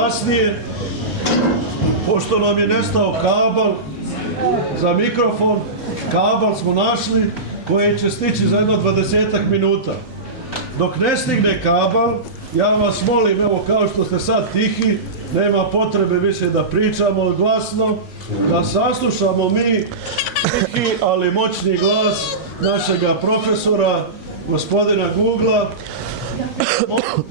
glasnije, pošto nam je nestao kabel za mikrofon. Kabel smo našli koji će stići za jedno 20 minuta. Dok ne stigne kabel, ja vas molim, evo kao što ste sad tihi, nema potrebe više da pričamo glasno, da saslušamo mi tihi, ali moćni glas našega profesora, gospodina Gugla.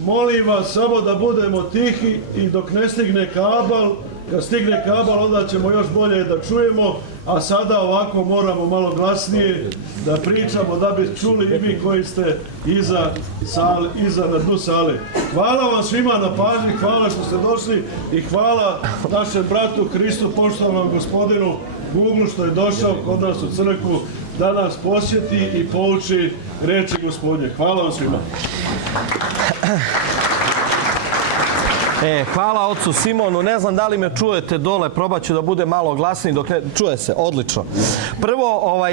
Molim vas samo da budemo tihi i dok ne stigne kabel, kad stigne kabel onda ćemo još bolje da čujemo, a sada ovako moramo malo glasnije da pričamo da bi čuli i mi koji ste iza na dnu sale. Hvala vam svima na pažnji, hvala što ste došli i hvala našem bratu Hristu, poštovanom gospodinu Guglu što je došao kod nas u crkvu da nas posjeti i pouči reči Gospodnje. Hvala vam svima. Hvala ocu Simonu. Ne znam da li me čujete dole, probat ću da bude malo glasniji dok ne... Čuje se, odlično. Prvo,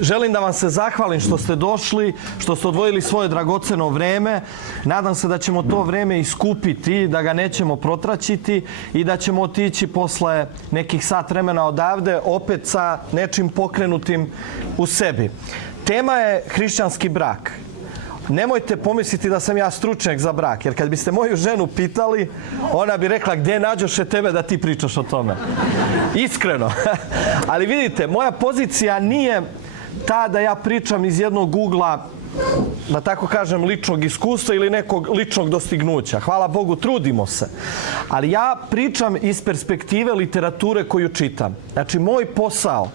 želim da vam se zahvalim što ste došli, što ste odvojili svoje dragoceno vreme. Nadam se da ćemo to vreme iskupiti, da ga nećemo protraćiti i da ćemo otići posle nekih sat vremena odavde opet sa nečim pokrenutim u sebi. Tema je hrišćanski brak. Nemojte pomisliti da sam ja stručnjak za brak, jer kad biste moju ženu pitali, ona bi rekla gdje nađoše tebe da ti pričaš o tome. Iskreno. Ali vidite, moja pozicija nije ta da ja pričam iz jednog ugla, da tako kažem, ličnog iskustva ili nekog ličnog dostignuća. Hvala Bogu, trudimo se. Ali ja pričam iz perspektive literature koju čitam. Znači, moj posao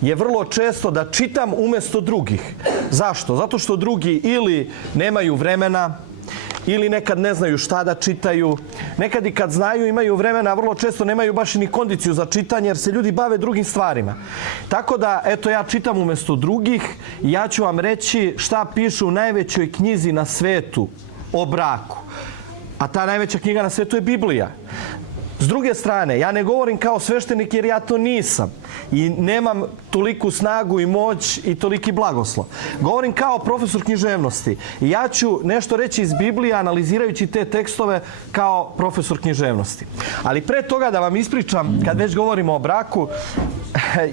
je vrlo često da čitam umjesto drugih. Zašto? Zato što drugi ili nemaju vremena, ili nekad ne znaju šta da čitaju. Nekad i kad znaju imaju vremena, vrlo često nemaju baš ni kondiciju za čitanje jer se ljudi bave drugim stvarima. Tako da, eto, ja čitam umjesto drugih i ja ću vam reći šta piše u najvećoj knjizi na svetu o braku. A ta najveća knjiga na svetu je Biblija. S druge strane, ja ne govorim kao sveštenik jer ja to nisam i nemam toliku snagu i moć i toliki blagoslov. Govorim kao profesor književnosti i ja ću nešto reći iz Biblije analizirajući te tekstove kao profesor književnosti. Ali pre toga da vam ispričam, kad već govorimo o braku,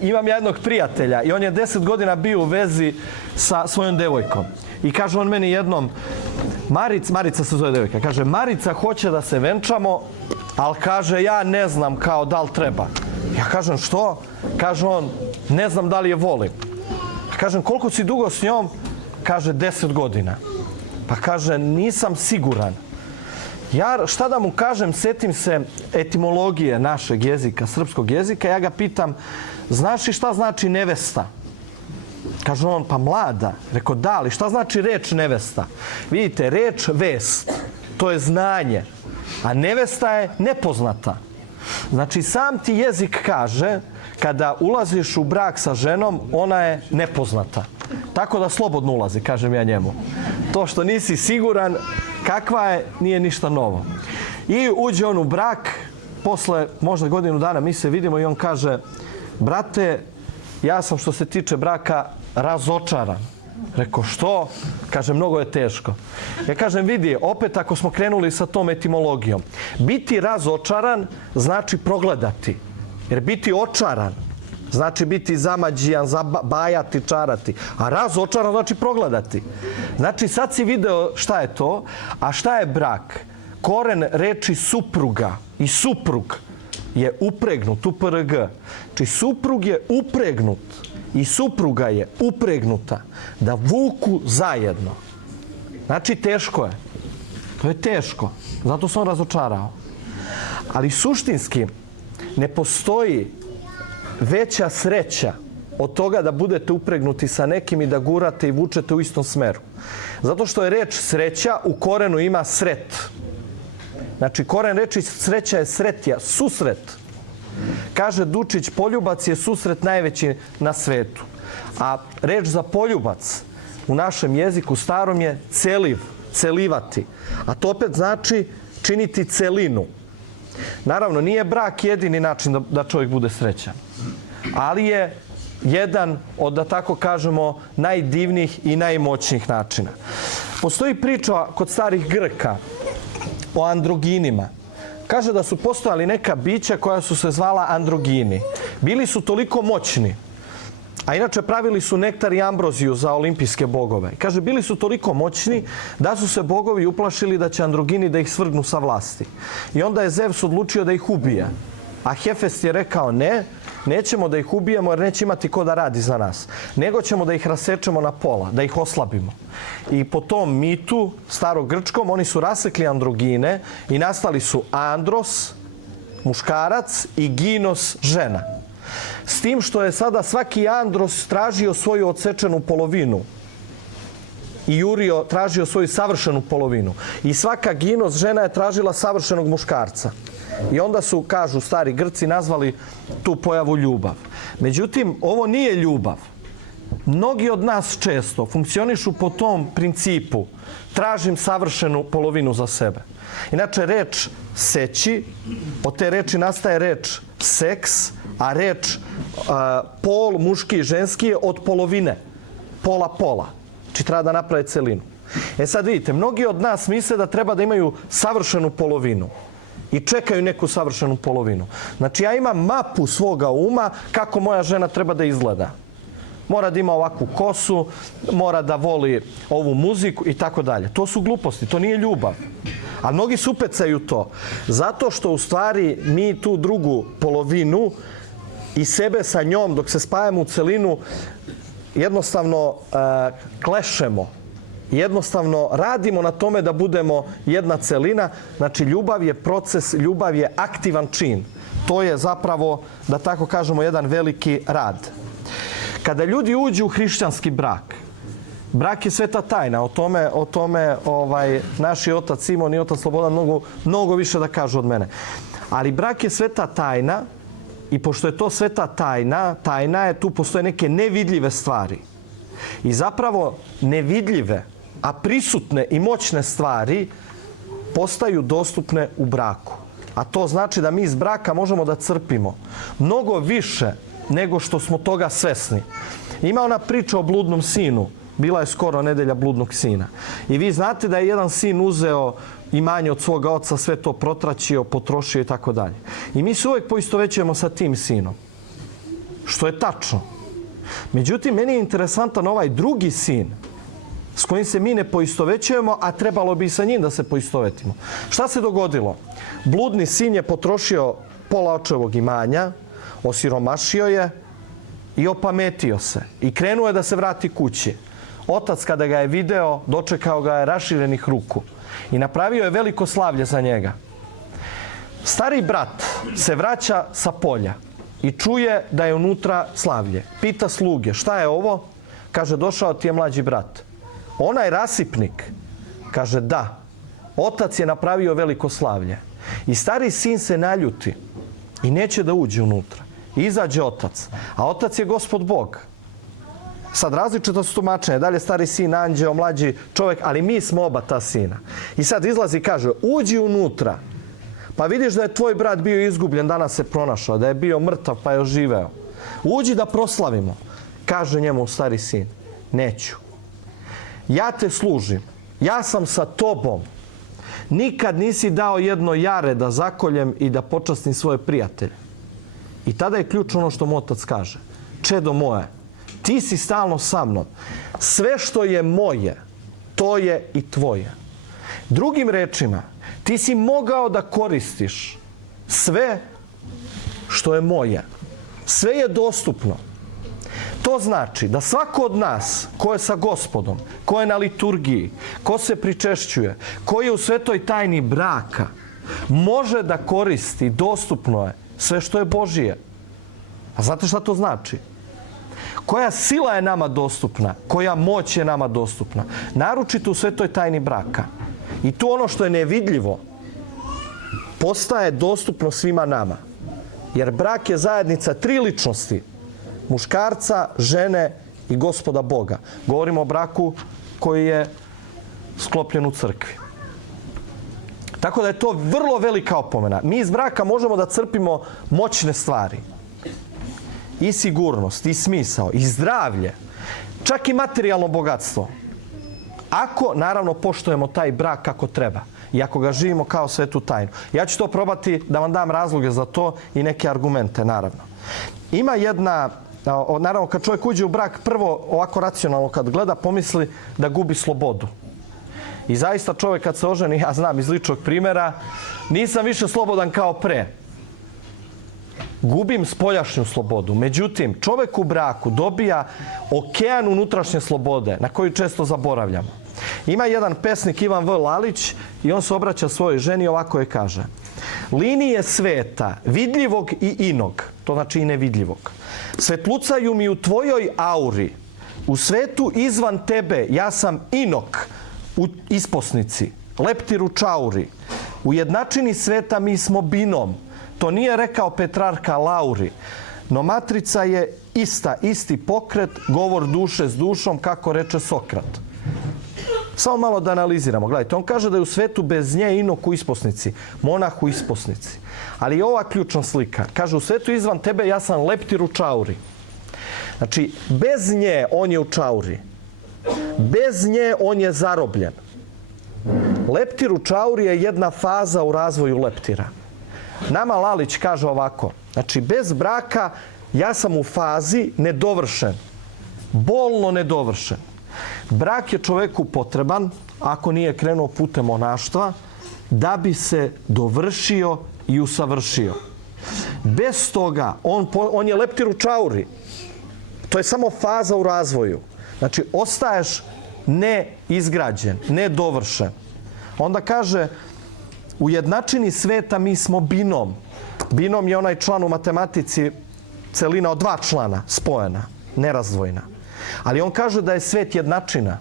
imam jednog prijatelja i on je 10 godina bio u vezi sa svojom devojkom. I kaže on meni jednom, Marica se zove devojka, kaže Marica hoće da se venčamo, ali kaže ja ne znam kao da li treba. Ja kažem što? Kaže on, ne znam da li je volim. Kažem koliko si dugo s njom? Kaže 10 godina. Pa kaže nisam siguran. Ja šta da mu kažem, setim se etimologije našeg jezika, srpskog jezika, ja ga pitam, znaš li šta znači nevesta? Kaže on, pa mlada. Rekao, da, ali šta znači reč nevesta? Vidite, reč vest, to je znanje, a nevesta je nepoznata. Znači, sam ti jezik kaže, kada ulaziš u brak sa ženom, ona je nepoznata. Tako da slobodno ulazi, kažem ja njemu. To što nisi siguran kakva je, nije ništa novo. I uđe on u brak, posle možda godinu dana mi se vidimo i on kaže, brate, ja sam što se tiče braka razočaran. Rekao, što? Kaže, mnogo je teško. Ja kažem, vidi, opet ako smo krenuli sa tom etimologijom, biti razočaran znači progledati. Jer biti očaran znači biti zamađijan, bajati, čarati. A razočaran znači progledati. Znači, sad si video šta je to, a šta je brak? Koren reči supruga i suprug je upregnut, UPRG. Znači, suprug je upregnut i supruga je upregnuta da vuku zajedno. Znači, teško je. To je teško. Zato sam razočarao. Ali suštinski ne postoji veća sreća od toga da budete upregnuti sa nekim i da gurate i vučete u istom smeru. Zato što je reč sreća, u korenu ima sret. Znači, koren reči sreća je sretja, susret. Kaže Dučić, poljubac je susret najveći na svetu. A reč za poljubac u našem jeziku starom je celiv, celivati. A to opet znači činiti celinu. Naravno, nije brak jedini način da čovjek bude srećan. Ali je jedan od, da tako kažemo, najdivnijih i najmoćnijih načina. Postoji priča kod starih Grka o androginima. kaže da su postojali neka bića koja su se zvala androgini. Bili su toliko moćni, a inače pravili su nektar i ambroziju za olimpijske bogove. Kaže, bili su toliko moćni da su se bogovi uplašili da će androgini da ih svrgnu sa vlasti. I onda je Zevs odlučio da ih ubije. A Hefest je rekao ne, nećemo da ih ubijemo jer neće imati ko da radi za nas. Nego ćemo da ih rasečemo na pola, da ih oslabimo. I po tom mitu, starogrčkom, oni su rasekli androgine i nastali su andros, muškarac, i ginos, žena. S tim što je sada svaki andros tražio svoju odsečenu polovinu i Jurio tražio svoju savršenu polovinu. I svaka ginos, žena, je tražila savršenog muškarca. I onda su, kažu stari Grci, nazvali tu pojavu ljubav. Međutim, ovo nije ljubav. Mnogi od nas često funkcionišu po tom principu. Tražim savršenu polovinu za sebe. Inače, reč seći, od te reči nastaje reč seks, a reč pol, muški i ženski, je od polovine. Pola. Či treba da naprave celinu. E sad vidite, mnogi od nas misle da treba da imaju savršenu polovinu. I čekaju neku savršenu polovinu. Znači, ja imam mapu svoga uma kako moja žena treba da izgleda. Mora da ima ovakvu kosu, mora da voli ovu muziku i tako dalje. To su gluposti, to nije ljubav. A mnogi se upecaju to. Zato što u stvari mi tu drugu polovinu i sebe sa njom, dok se spajamo u celinu, jednostavno klešemo. Jednostavno radimo na tome da budemo jedna celina. Znači, ljubav je proces, ljubav je aktivan čin. To je zapravo, da tako kažemo, jedan veliki rad. Kada ljudi uđu u hrišćanski brak, brak je sveta tajna. O tome naši otac Simon i otac Slobodan mnogo više da kažu od mene. Ali brak je sveta tajna i pošto je to sveta tajna je, tu postoje neke nevidljive stvari. I zapravo nevidljive, a prisutne i moćne stvari postaju dostupne u braku. A to znači da mi iz braka možemo da crpimo mnogo više nego što smo toga svesni. Ima ona priča o bludnom sinu. Bila je skoro nedelja bludnog sina. I vi znate da je jedan sin uzeo imanje od svoga oca, sve to protraćio, potrošio i tako dalje. I mi se uvijek poistovećujemo sa tim sinom. Što je tačno. Međutim, meni je interesantan ovaj drugi sin s kojim se mi ne poistovećujemo, a trebalo bi i sa njim da se poistovetimo. Šta se dogodilo? Bludni sin je potrošio pola očevog imanja, osiromašio je i opametio se. I krenuo je da se vrati kući. Otac, kada ga je video, dočekao ga je raširenih ruku i napravio je veliko slavlje za njega. Stari brat se vraća sa polja i čuje da je unutra slavlje. Pita sluge, šta je ovo? Kaže, došao ti je mlađi brat. Onaj rasipnik, kaže, da. Otac je napravio veliko slavlje. I stari sin se naljuti i neće da uđe unutra. Izađe otac, a otac je Gospod Bog. Sad različito su tumačenje, da li je stari sin anđeo, mlađi čovjek, ali mi smo oba ta sina. I sad izlazi i kaže, uđi unutra, pa vidiš da je tvoj brat bio izgubljen, danas se pronašao, da je bio mrtav pa je oživeo. Uđi da proslavimo. Kaže njemu stari sin, neću. Ja te služim, ja sam sa tobom. Nikad nisi dao jedno jare da zakoljem i da počastim svoje prijatelje. I tada je ključ ono što mu otac kaže. Čedo moje, ti si stalno sa mnom. Sve što je moje, to je i tvoje. Drugim rečima, ti si mogao da koristiš sve što je moje. Sve je dostupno. To znači da svako od nas ko je sa Gospodom, ko je na liturgiji, ko se pričešćuje, ko je u svetoj tajni braka, može da koristi, dostupno je sve što je Božije. A znate šta to znači? Koja sila je nama dostupna, koja moć je nama dostupna, naročito u svetoj tajni braka. I tu ono što je nevidljivo postaje dostupno svima nama. Jer brak je zajednica tri ličnosti. Muškarca, žene i Gospoda Boga. Govorimo o braku koji je sklopljen u crkvi. Tako da je to vrlo velika opomena. Mi iz braka možemo da crpimo moćne stvari. I sigurnost, i smisao, i zdravlje. Čak i materijalno bogatstvo. Ako, naravno, poštujemo taj brak kako treba. i ako ga živimo kao svetu tajnu. Ja ću to probati da vam dam razloge za to i neke argumente, naravno. Ima jedna, naravno kad čovjek uđe u brak, prvo ovako racionalno kad gleda, pomisli da gubi slobodu. I zaista čovjek kad se oženi, ja znam iz ličnog primjera, nisam više slobodan kao pre. Gubim spoljašnju slobodu. Međutim, čovjek u braku dobija okean unutrašnje slobode na koju često zaboravljamo. Ima jedan pesnik Ivan V. Lalić i on se obraća svojoj ženi i ovako je kaže: linije sveta, vidljivog i inog, to znači i nevidljivog, svetlucaju mi u tvojoj auri. U svetu izvan tebe ja sam inok u isposnici, leptir u čauri. U jednačini sveta mi smo binom. To nije rekao Petrarka Lauri. No matrica je ista, isti pokret, govor duše s dušom, kako reče Sokrat. Samo malo da analiziramo. Gledajte, on kaže da je u svetu bez nje inok u isposnici, monah u isposnici. Ali je ova ključna slika. Kaže, u svetu izvan tebe ja sam leptir u čauri. Znači, bez nje on je u čauri. Bez nje on je zarobljen. Leptir u čauri je jedna faza u razvoju leptira. Nama Lalić kaže ovako, znači bez braka ja sam u fazi nedovršen, bolno nedovršen. Brak je čovjeku potreban, ako nije krenuo putem monaštva, da bi se dovršio i usavršio. Bez toga, on je leptir u čauri. To je samo faza u razvoju. Znači, ostaješ neizgrađen, nedovršen. Onda kaže, u jednačini sveta mi smo binom. Binom je onaj član u matematici, celina od dva člana, spojena, nerazdvojna. Ali on kaže da je svet jednačina.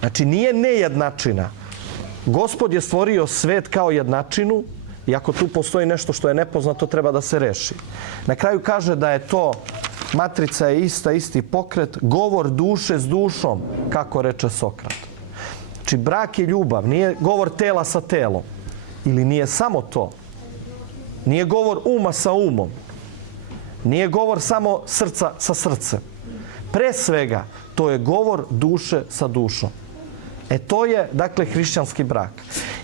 Znači, nije nejednačina. Gospod je stvorio svet kao jednačinu i ako tu postoji nešto što je nepoznato, treba da se reši. Na kraju kaže da je to, matrica je ista, isti pokret, govor duše s dušom, kako reče Sokrat. Znači, brak je ljubav, nije govor tela sa telom. Ili nije samo to. Nije govor uma sa umom. Nije govor samo srca sa srcem. Pre svega, to je govor duše sa dušom. To je, dakle, hrišćanski brak.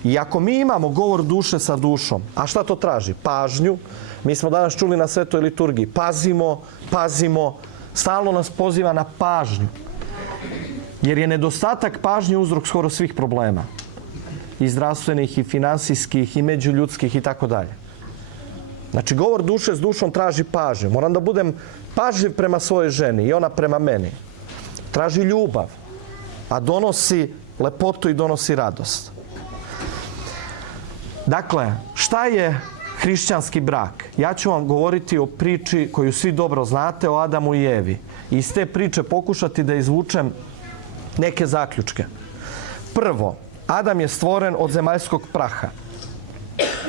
I ako mi imamo govor duše sa dušom, a šta to traži? Pažnju. Mi smo danas čuli na svetoj liturgiji. Pazimo, pazimo. Stalno nas poziva na pažnju. Jer je nedostatak pažnje uzrok skoro svih problema. I zdravstvenih, i finansijskih, i međuljudskih, i tako dalje. Znači, govor duše s dušom traži pažnju. Moram da budem pažljiv prema svojoj ženi i ona prema meni. Traži ljubav, a donosi lepotu i donosi radost. Dakle, šta je hrišćanski brak? Ja ću vam govoriti o priči koju svi dobro znate, o Adamu i Evi. I iz te priče pokušati da izvučem neke zaključke. Prvo, Adam je stvoren od zemaljskog praha.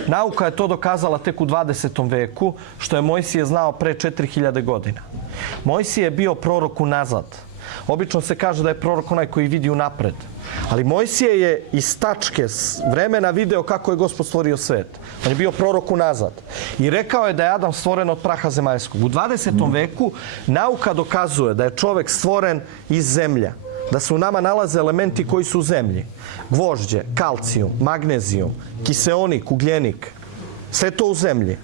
Nauka je to dokazala tek u 20. veku, što je Mojsije znao pre 4000 godina. Mojsije je bio prorok unazad. Obično se kaže da je prorok onaj koji vidi unapred. Ali Mojsije je iz tačke vremena video kako je Gospod stvorio svet. On je bio prorok unazad. I rekao je da je Adam stvoren od praha zemaljskog. U 20. veku nauka dokazuje da je čovek stvoren iz zemlja. Da se u nama nalaze elementi koji su u zemlji. Gvožđe, kalcijum, magnezijum, kiseonik, ugljenik. Sve to u zemlji.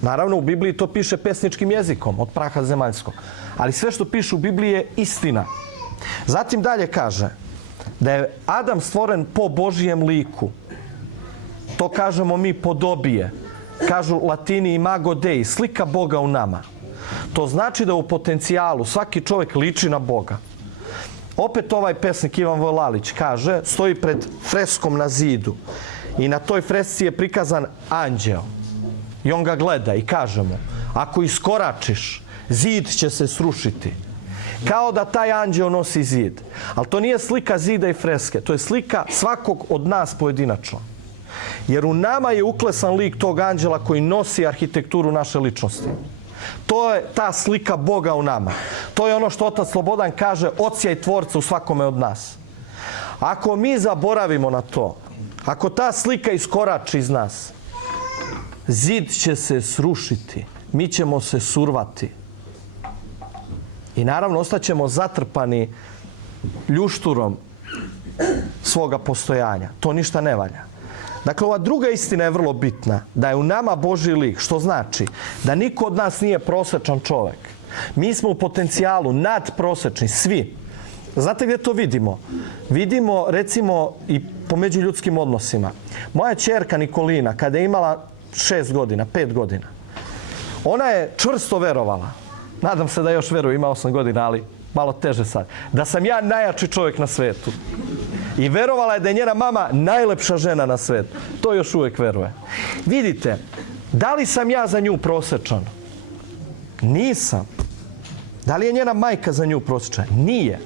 Naravno, u Bibliji to piše pesničkim jezikom, od praha zemaljskog. Ali sve što piše u Bibliji je istina. Zatim dalje kaže da je Adam stvoren po Božijem liku. To kažemo mi podobije. Kažu Latini imago Dei, slika Boga u nama. To znači da u potencijalu svaki čovjek liči na Boga. Opet ovaj pesnik Ivan V. Lalić kaže, stoji pred freskom na zidu i na toj fresci je prikazan anđeo. I on ga gleda i kaže mu, ako iskoračiš, zid će se srušiti. Kao da taj anđeo nosi zid. Ali to nije slika zida i freske, to je slika svakog od nas pojedinačno. Jer u nama je uklesan lik tog anđela koji nosi arhitekturu naše ličnosti. To je ta slika Boga u nama. To je ono što otac Slobodan kaže, odsjaj tvorca u svakome od nas. Ako mi zaboravimo na to, ako ta slika iskorači iz nas, zid će se srušiti, mi ćemo se survati. I naravno ostaćemo zatrpani ljušturom svoga postojanja. To ništa ne valja. Dakle, ova druga istina je vrlo bitna, da je u nama Božji lik, što znači da niko od nas nije prosečan čovek. Mi smo u potencijalu nadprosečni, svi. Znate gdje to vidimo? Vidimo, recimo, i po međuljudskim odnosima. Moja ćerka Nikolina, kada je imala 6 godina, 5 godina, ona je čvrsto verovala. Nadam se da još veruje, ima 8 godina, ali malo teže sad. Da sam ja najjači čovjek na svetu. I verovala je da je njena mama najlepša žena na svetu. To još uvijek veruje. Vidite, da li sam ja za nju prosječan? Nisam. Da li je njena majka za nju prosječan? Nije.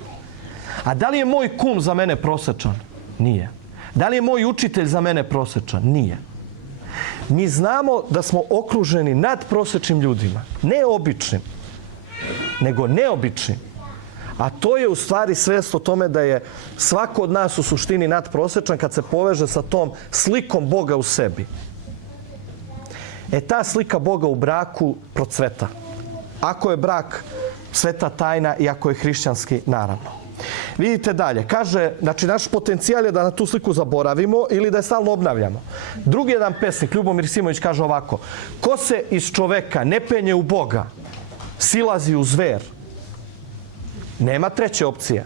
A da li je moj kum za mene prosječan? Nije. Da li je moj učitelj za mene prosječan? Nije. Mi znamo da smo okruženi nadprosječnim ljudima. Ne običnim, nego neobičnim. A to je u stvari svest o tome da je svako od nas u suštini nadprosječan kad se poveže sa tom slikom Boga u sebi. Ta slika Boga u braku procveta. Ako je brak sveta tajna i ako je hrišćanski, naravno. Vidite dalje, kaže, znači naš potencijal je da na tu sliku zaboravimo ili da je stalno obnavljamo. Drugi jedan pesnik, Ljubomir Simović, kaže ovako: ko se iz čoveka ne penje u Boga, silazi u zver. Nema treće opcije.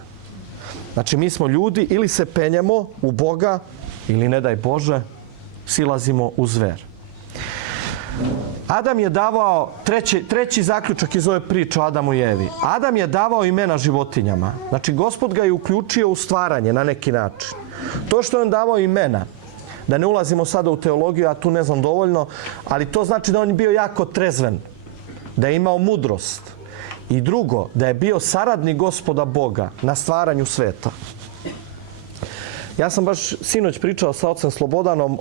Znači, mi smo ljudi, ili se penjemo u Boga, ili, ne daj Bože, silazimo u zver. Adam je davao, treći zaključak iz ove priče o Adamu i Evi. Adam je davao imena životinjama. Znači, Gospod ga je uključio u stvaranje na neki način. To što je on davao imena, da ne ulazimo sada u teologiju, a tu ne znam dovoljno, ali to znači da on je bio jako trezven, da je imao mudrost. I drugo, da je bio saradnik Gospoda Boga na stvaranju sveta. Ja sam baš sinoć pričao sa ocem Slobodanom,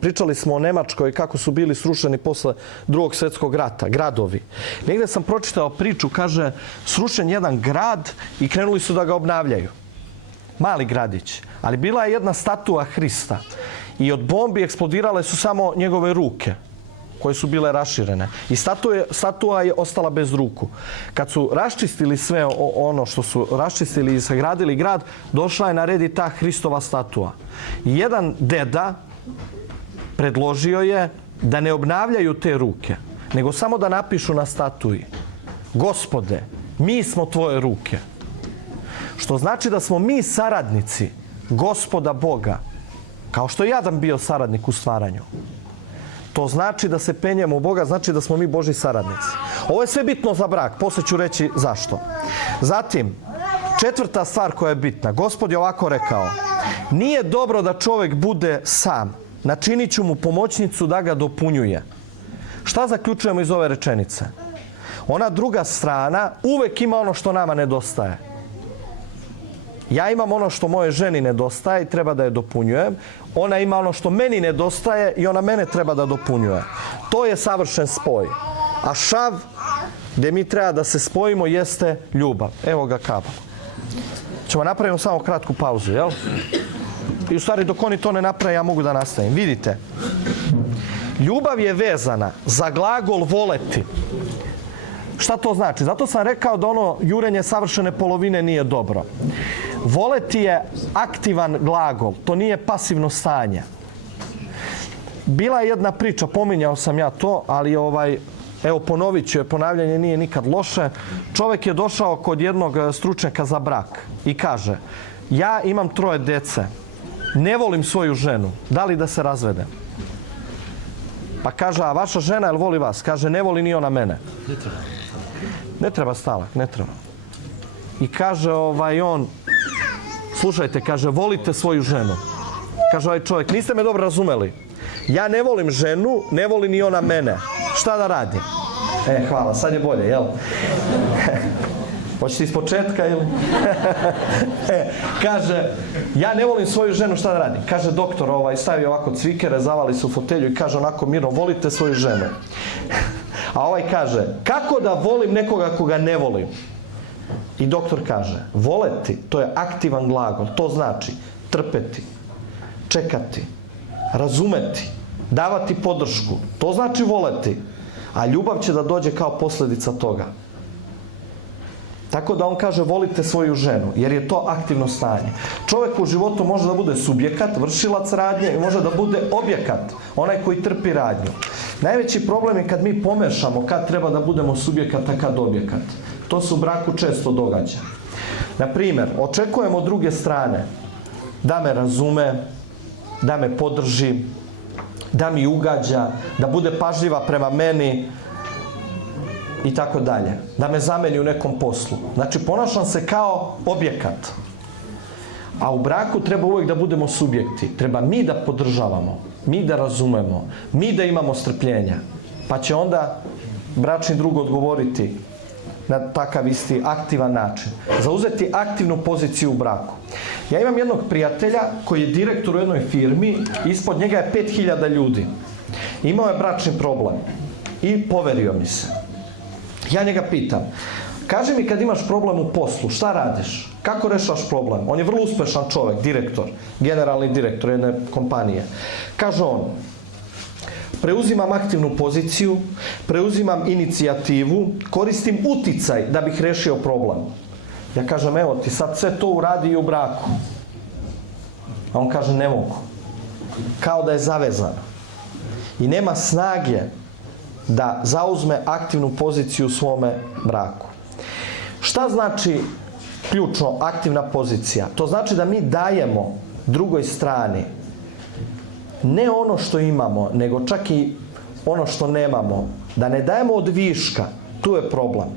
pričali smo o Nemačkoj, kako su bili srušeni posle Drugog svjetskog rata, gradovi. Negdje sam pročitao priču, kaže, srušen jedan grad i krenuli su da ga obnavljaju. Mali gradić, ali bila je jedna statua Hrista i od bombi eksplodirale su samo njegove ruke, koje su bile raširene. I statua je ostala bez ruku. Kad su raščistili sve ono što su raščistili i sagradili grad, došla je na red i ta Hristova statua. I jedan deda predložio je da ne obnavljaju te ruke, nego samo da napišu na statui: Gospode, mi smo tvoje ruke. Što znači da smo mi saradnici Gospoda Boga, kao što je Adam bio saradnik u stvaranju. To znači da se penjemo u Boga, znači da smo mi Božji saradnici. Ovo je sve bitno za brak, poslije ću reći zašto. Zatim, četvrta stvar koja je bitna. Gospod je ovako rekao: nije dobro da čovjek bude sam. Načinit ću mu pomoćnicu da ga dopunjuje. Šta zaključujemo iz ove rečenice? Ona druga strana uvek ima ono što nama nedostaje. Ja imam ono što moje ženi nedostaje i treba da je dopunjujem. Ona ima ono što meni nedostaje i ona mene treba da dopunjuje. To je savršen spoj. A šav gdje mi treba da se spojimo jeste ljubav. Evo ga kabel. Ćemo napraviti samo kratku pauzu, jel? I u stvari dok oni to ne naprave, ja mogu da nastavim. Vidite, ljubav je vezana za glagol voleti. Šta to znači? Zato sam rekao da ono jurenje savršene polovine nije dobro. Voleti je aktivan glagol, to nije pasivno stanje. Bila je jedna priča, pominjao sam ja to, ali evo ponovit ću je, ponavljanje nije nikad loše. Čovjek je došao kod jednog stručnjaka za brak i kaže: ja imam 3 dece, ne volim svoju ženu, da li da se razvedem? Pa kaže: a vaša žena jel voli vas? Kaže: ne voli ni ona mene. Ne treba stalak, ne treba. I kaže on: slušajte, kaže, volite svoju ženu. Kaže ovaj čovjek: niste me dobro razumeli. Ja ne volim ženu, ne voli ni ona mene. Šta da radim? Hvala, sad je bolje, jel? Hoćete iz početka ili? Kaže: ja ne volim svoju ženu, šta da radim? Kaže doktor, stavi ovako cvikere, zavali se u fotelju i kaže onako mirno: volite svoju ženu. A ovaj kaže: kako da volim nekoga koga ne volim? I doktor kaže: voleti, to je aktivan glagol, to znači trpeti, čekati, razumeti, davati podršku, to znači voleti. A ljubav će da dođe kao posljedica toga. Tako da on kaže volite svoju ženu, jer je to aktivno stanje. Čovjek u životu može da bude subjekat, vršilac radnje i može da bude objekat, onaj koji trpi radnju. Najveći problem je kad mi pomešamo kad treba da budemo subjekat, a kad objekat. To se u braku često događa. Na primjer, očekujemo od druge strane da me razume, da me podrži, da mi ugađa, da bude pažljiva prema meni i tako dalje. Da me zameni u nekom poslu. Znači, ponašam se kao objekat. A u braku treba uvijek da budemo subjekti. Treba mi da podržavamo, mi da razumemo, mi da imamo strpljenja. Pa će onda bračni drug odgovoriti na takav isti aktivan način. Zauzeti aktivnu poziciju u braku. Ja imam jednog prijatelja koji je direktor u jednoj firmi, ispod njega je 5000 ljudi. Imao je bračni problem i poverio mi se. Ja njega pitam, kaži mi kad imaš problem u poslu, šta radiš? Kako rešaš problem? On je vrlo uspešan čovjek, direktor, generalni direktor jedne kompanije. Kaže on, preuzimam aktivnu poziciju, preuzimam inicijativu, koristim uticaj da bih rešio problem. Ja kažem, evo ti sad sve to uradi i u braku. A on kaže, ne mogu. Kao da je zavezan. I nema snage da zauzme aktivnu poziciju u svome braku. Šta znači ključno aktivna pozicija? To znači da mi dajemo drugoj strani ne ono što imamo, nego čak i ono što nemamo. Da ne dajemo od viška, tu je problem.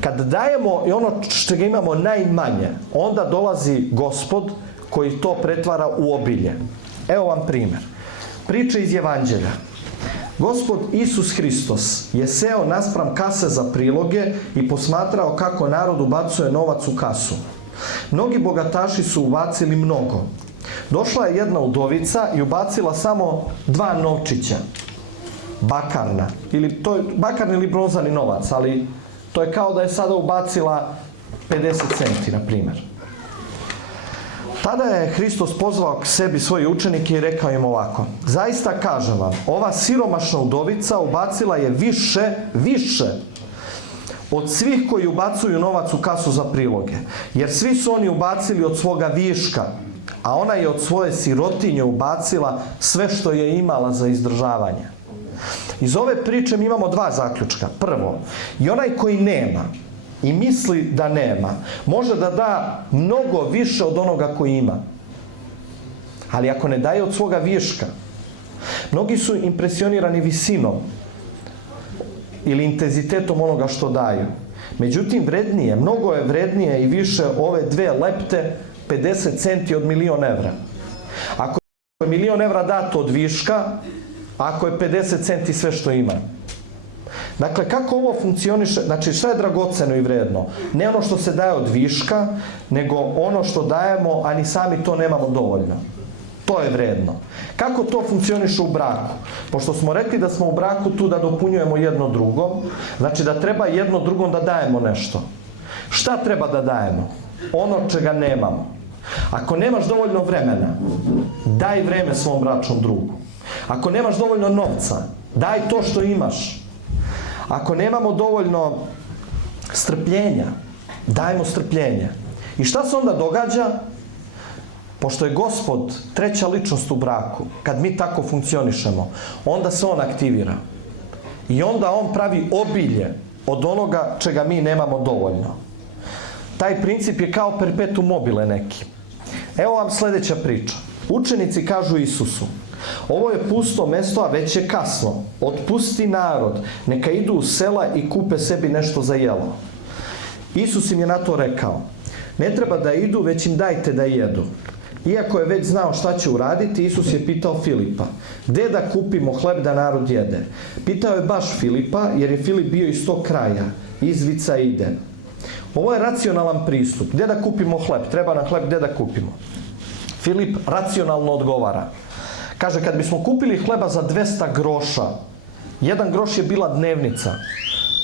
Kad dajemo i ono što ga imamo najmanje, onda dolazi Gospod koji to pretvara u obilje. Evo vam primjer. Priča iz Evanđelja. Gospod Isus Hristos je seo naspram kase za priloge i posmatrao kako narod ubacuje novac u kasu. Mnogi bogataši su ubacili mnogo. Došla je jedna udovica i ubacila samo 2 novčića. Bakarna. To je bakarni ili bronzani novac, ali to je kao da je sada ubacila 50 centi, na primjer. Tada je Hristos pozvao k sebi svoje učenike i rekao im ovako: zaista kažem vam, ova siromašna udovica ubacila je više od svih koji ubacuju novac u kasu za priloge. Jer svi su oni ubacili od svoga viška, a ona je od svoje sirotinje ubacila sve što je imala za izdržavanje. Iz ove priče mi imamo 2 zaključka. Prvo, i onaj koji nema i misli da nema, može da da mnogo više od onoga koji ima. Ali ako ne daje od svoga viška, mnogi su impresionirani visinom ili intenzitetom onoga što daju. Međutim, mnogo je vrednije i više ove 2 lepte 50 centi od 1.000.000 evra. Ako je 1.000.000 evra dato od viška, ako je 50 centi sve što ima. Dakle, kako ovo funkcioniše? Znači, šta je dragoceno i vredno? Ne ono što se daje od viška, nego ono što dajemo, a ni sami to nemamo dovoljno. To je vredno. Kako to funkcioniše u braku? Pošto smo rekli da smo u braku tu da dopunjujemo jedno drugo, znači da treba jedno drugom da dajemo nešto. Šta treba da dajemo? Ono čega nemamo. Ako nemaš dovoljno vremena, daj vreme svom bračnom drugu. Ako nemaš dovoljno novca, daj to što imaš. Ako nemamo dovoljno strpljenja, dajmo strpljenje. I šta se onda događa? Pošto je Gospod 3. ličnost u braku, kad mi tako funkcionišemo, onda se On aktivira. I onda On pravi obilje od onoga čega mi nemamo dovoljno. Taj princip je kao perpetuum mobile neki. Evo vam sljedeća priča. Učenici kažu Isusu: ovo je pusto mesto, a već je kasno. Otpusti narod, neka idu u sela i kupe sebi nešto za jelo. Isus im je na to rekao: ne treba da idu, već im dajte da jedu. Iako je već znao šta će uraditi, Isus je pitao Filipa: gde da kupimo hleb da narod jede? Pitao je baš Filipa, jer je Filip bio iz tog kraja, iz Vicaide. Ovo je racionalan pristup. Gde da kupimo hleb? Treba nam hleb, gde da kupimo? Filip racionalno odgovara. Kaže, kad bismo kupili hleba za 200 groša, 1 groš je bila dnevnica.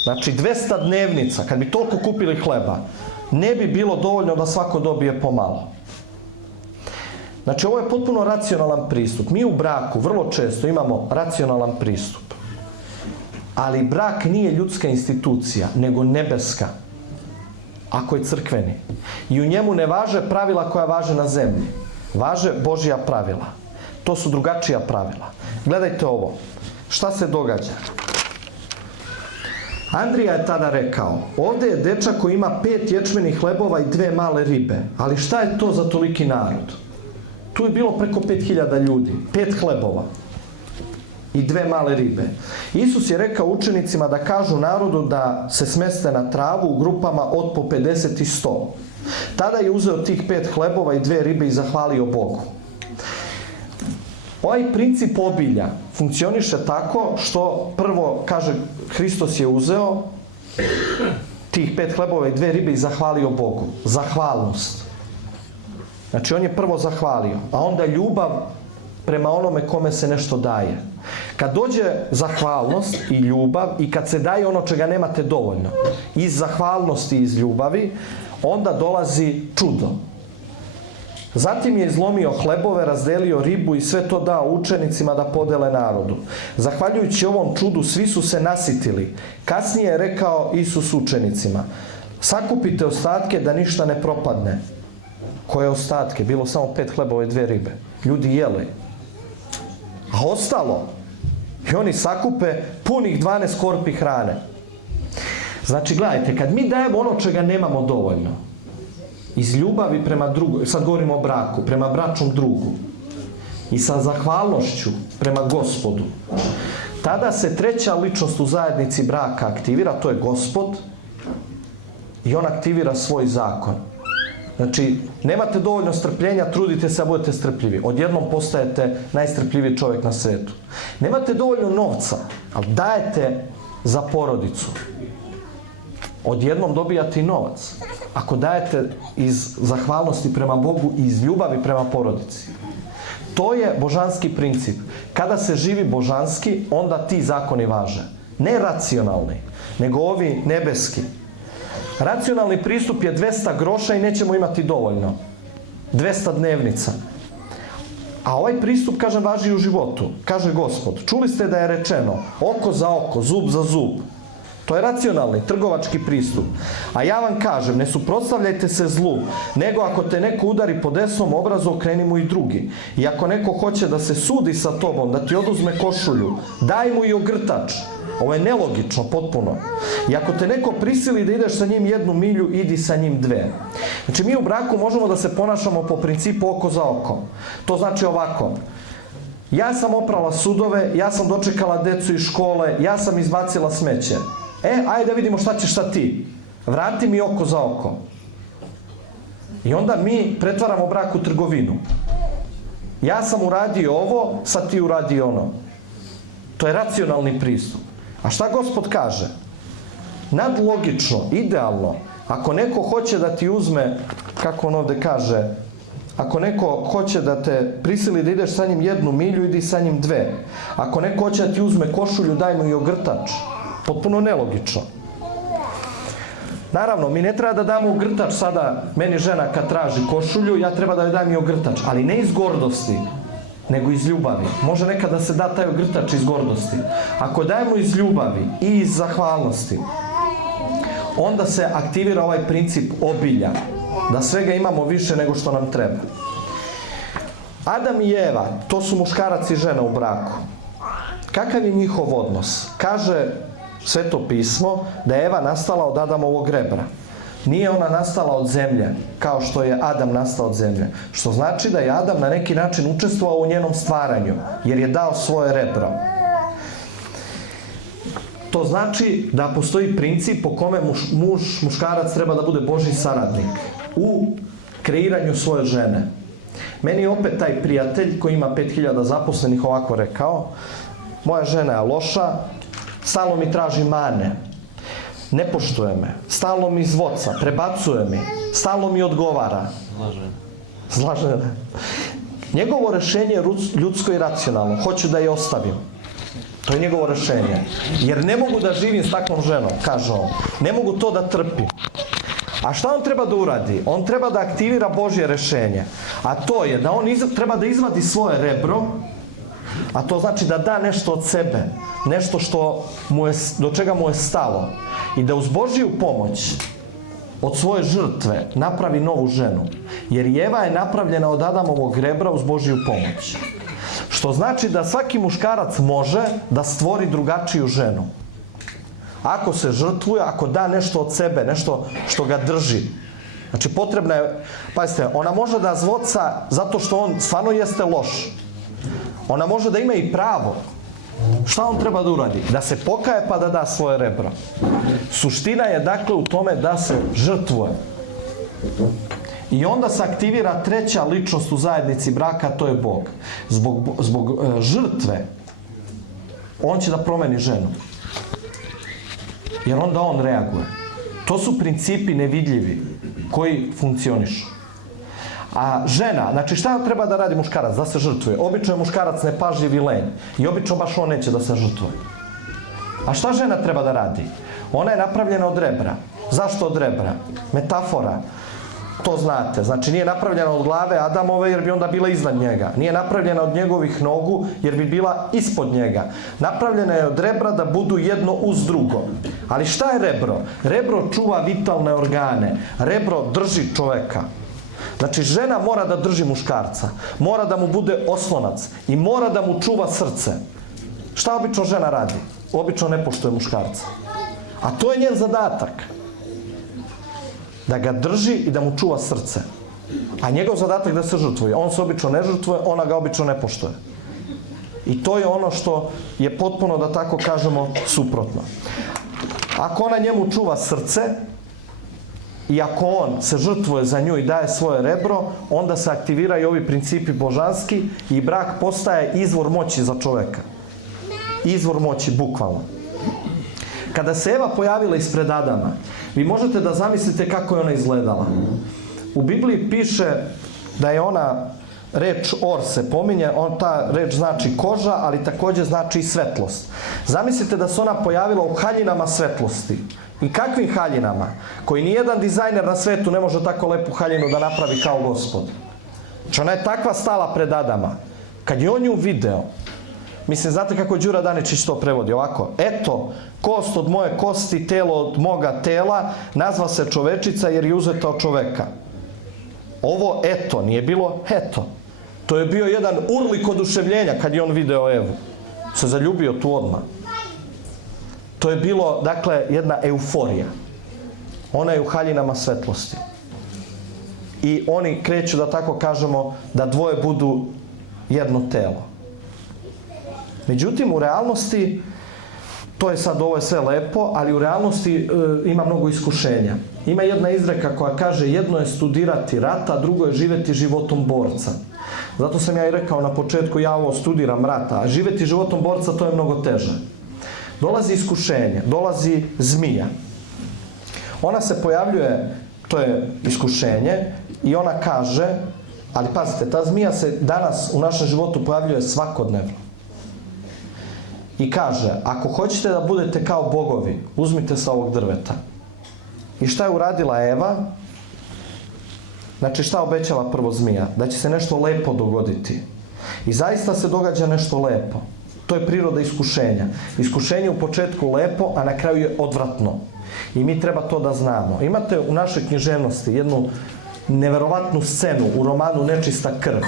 Znači 200 dnevnica, kad bi toliko kupili hleba, ne bi bilo dovoljno da svako dobije pomalo. Znači, ovo je potpuno racionalan pristup. Mi u braku vrlo često imamo racionalan pristup. Ali brak nije ljudska institucija, nego nebeska. ako je crkveni. I u njemu ne važe pravila koja važe na zemlji. Važe Božja pravila. To su drugačija pravila. Gledajte ovo. Šta se događa? Andrija je tada rekao, ovdje je dečak koji ima 5 ječmenih hlebova i 2 male ribe. Ali šta je to za toliki narod? Tu je bilo preko 5000 ljudi. 5 hlebova i 2 male ribe. Isus je rekao učenicima da kažu narodu da se smeste na travu u grupama od po 50 i 100. Tada je uzeo tih 5 hlebova i 2 ribe i zahvalio Bogu. Ovaj princip obilja funkcioniše tako što prvo, kaže, Hristos je uzeo tih 5 hlebova i 2 ribe i zahvalio Bogu. Zahvalnost. Znači, on je prvo zahvalio, a onda ljubav prema onome kome se nešto daje. Kad dođe zahvalnost i ljubav i kad se daje ono čega nemate dovoljno, iz zahvalnosti i iz ljubavi, onda dolazi čudo. Zatim je izlomio hlebove, razdelio ribu i sve to dao učenicima da podele narodu. Zahvaljujući ovom čudu svi su se nasitili. Kasnije je rekao Isus učenicima, sakupite ostatke da ništa ne propadne. Koje ostatke? Bilo samo 5 hlebova i 2 ribe. Ljudi jeli. A ostalo? I oni sakupe punih 12 korpi hrane. Znači, gledajte, kad mi dajemo ono čega nemamo dovoljno, iz ljubavi prema drugu, sad govorimo o braku, prema bračnom drugu, i sa zahvalnošću prema Gospodu, tada se treća ličnost u zajednici braka aktivira, to je Gospod, i on aktivira svoj zakon. Znači, nemate dovoljno strpljenja, trudite se da budete strpljivi. Odjednom postajete najstrpljiviji čovjek na svijetu. Nemate dovoljno novca, ali dajete za porodicu. Odjednom dobijate i novac. Ako dajete iz zahvalnosti prema Bogu i iz ljubavi prema porodici. To je božanski princip. Kada se živi božanski, onda ti zakoni važe. Ne racionalni, nego ovi nebeski. Racionalni pristup je 200 groša i nećemo imati dovoljno. 200 dnevnica. A ovaj pristup, kažem, važi i u životu. Kaže Gospod, čuli ste da je rečeno oko za oko, zub za zub. To je racionalni, trgovački pristup. A ja vam kažem, ne suprotstavljajte se zlu, nego ako te neko udari po desnom obrazu, okreni mu i drugi. I ako neko hoće da se sudi sa tobom, da ti oduzme košulju, daj mu i ogrtač. Ovo je nelogično, potpuno. I ako te neko prisili da ideš sa njim 1 milju, idi sa njim 2. Znači, mi u braku možemo da se ponašamo po principu oko za oko. To znači ovako. Ja sam oprala sudove, ja sam dočekala decu iz škole, ja sam izbacila smeće. Ajde da vidimo šta ćeš sad ti. Vrati mi oko za oko. I onda mi pretvaramo brak u trgovinu. Ja sam uradio ovo, sad ti uradi ono. To je racionalni pristup. A šta Gospod kaže? Nadlogično, idealno, ako neko hoće da ti uzme, kako on ovde kaže, ako neko hoće da te prisili da ideš sa njim 1 milju, idi sa njim 2. Ako neko hoće da ti uzme košulju, daj mu i ogrtač. Potpuno nelogično. Naravno, mi ne treba da damo ogrtač sada, meni žena kad traži košulju, ja treba da joj dam i ogrtač, ali ne iz gordosti, nego iz ljubavi. Može nekad da se da taj ogrtač iz gordosti. Ako dajemo iz ljubavi i iz zahvalnosti, onda se aktivira ovaj princip obilja, da svega imamo više nego što nam treba. Adam i Eva, to su muškarac i žena u braku. Kakav je njihov odnos? Kaže Sveto pismo da je Eva nastala od Adamovog rebra. Nije ona nastala od zemlje, kao što je Adam nastao od zemlje. Što znači da je Adam na neki način učestvovao u njenom stvaranju, jer je dao svoje rebro. To znači da postoji princip po kome muškarac treba da bude Božji saradnik u kreiranju svoje žene. Meni je opet taj prijatelj koji ima 5000 zaposlenih ovako rekao, moja žena je loša, stalno mi traži mane, ne poštuje me, stalno mi zvoca, prebacuje mi, stalno mi odgovara. Zla žena. Njegovo rešenje je ljudsko i racionalno, hoću da je ostavim. To je njegovo rešenje. Jer ne mogu da živim s takvom ženom, kaže on. Ne mogu to da trpim. A šta on treba da uradi? On treba da aktivira Božje rešenje. A to je da on treba da izvadi svoje rebro, a to znači da da nešto od sebe, nešto do čega mu je stalo. I da uz Božju pomoć od svoje žrtve napravi novu ženu. Jer i Eva je napravljena od Adamovog rebra uz Božju pomoć. Što znači da svaki muškarac može da stvori drugačiju ženu. Ako se žrtvuje, ako da nešto od sebe, nešto što ga drži. Znači potrebna je, pazite, ona može da zvoca zato što on stvarno jeste loš. Ona može da ima i pravo. Šta on treba da uradi? Da se pokaje pa da da svoje rebro. Suština je dakle u tome da se žrtvuje. I onda se aktivira treća ličnost u zajednici braka, to je Bog. Zbog žrtve on će da promeni ženu. Jer onda on reaguje. To su principi nevidljivi koji funkcionišu. A žena, znači šta treba da radi muškarac? Da se žrtvuje. Obično je muškarac nepažljiv i lenj. I obično baš on neće da se žrtvuje. A šta žena treba da radi? Ona je napravljena od rebra. Zašto od rebra? Metafora. To znate. Znači nije napravljena od glave Adamove jer bi onda bila iznad njega. Nije napravljena od njegovih nogu jer bi bila ispod njega. Napravljena je od rebra da budu jedno uz drugo. Ali šta je rebro? Rebro čuva vitalne organe. Rebro drži čoveka. Znači žena mora da drži muškarca. Mora da mu bude oslonac. I mora da mu čuva srce. Šta obično žena radi? Obično ne poštuje muškarca. A to je njen zadatak. Da ga drži i da mu čuva srce. A njegov zadatak da se žrtvuje. On se obično ne žrtvuje, ona ga obično ne poštuje. I to je ono što je potpuno, da tako kažemo, suprotno. Ako ona njemu čuva srce i ako on se žrtvuje za nju i daje svoje rebro, onda se aktiviraju ovi principi božanski i brak postaje izvor moći za čoveka. Izvor moći, bukvalno. Kada se Eva pojavila ispred Adama, vi možete da zamislite kako je ona izgledala. U Bibliji piše da je ona, reč or se pominje, ta reč znači koža, ali također znači i svetlost. Zamislite da se ona pojavila u haljinama svetlosti. I kakvim haljinama? Koji nijedan dizajner na svetu ne može tako lepu haljinu da napravi kao Gospod. Znači ona je takva stala pred Adama. Kad je on nju video, mislim, znate kako Đura Daničić to prevodi? Ovako, eto, kost od moje kosti, telo od moga tela, nazva se čovečica jer je uzeta od čoveka. Ovo eto, nije bilo eto. To je bio jedan urlik oduševljenja kad je on video Evu. Se zaljubio tu odmah. To je bilo, dakle, jedna euforija. Ona je u haljinama svetlosti. I oni kreću, da tako kažemo, da dvoje budu jedno telo. Međutim, u realnosti, to je sad, ovo je sve lepo, ali u realnosti ima mnogo iskušenja. Ima jedna izreka koja kaže jedno je studirati rat, a drugo je živjeti životom borca. Zato sam ja i rekao na početku, ja ovo studiram rata, a živjeti životom borca to je mnogo teže. Dolazi iskušenje, dolazi zmija. Ona se pojavljuje, to je iskušenje, i ona kaže, ali pazite, ta zmija se danas u našem životu pojavljuje svakodnevno. I kaže, ako hoćete da budete kao bogovi, uzmite sa ovog drveta. I šta je uradila Eva? Znači šta obećava prvo zmija? Da će se nešto lepo dogoditi. I zaista se događa nešto lepo. To je priroda iskušenja. Iskušenje u početku lepo, a na kraju je odvratno. I mi treba to da znamo. Imate u našoj književnosti jednu neverovatnu scenu u romanu Nečista krv.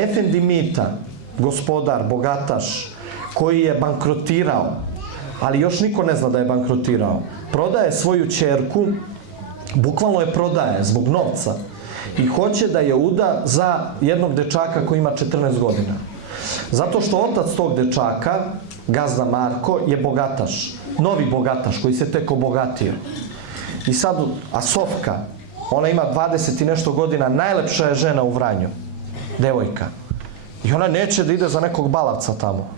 Efendi Mita, gospodar, bogataš, koji je bankrotirao, ali još niko ne zna da je bankrotirao. Prodaje svoju ćerku, bukvalno je prodaje zbog novca i hoće da je uda za jednog dečaka koji ima 14 godina. Zato što otac tog dečaka, gazda Marko, je bogataš, novi bogataš koji se tek obogatio. I sad, a Sofka, ona ima 20 i nešto godina, najlepša je žena u Vranju, devojka. I ona neće da ide za nekog balavca tamo.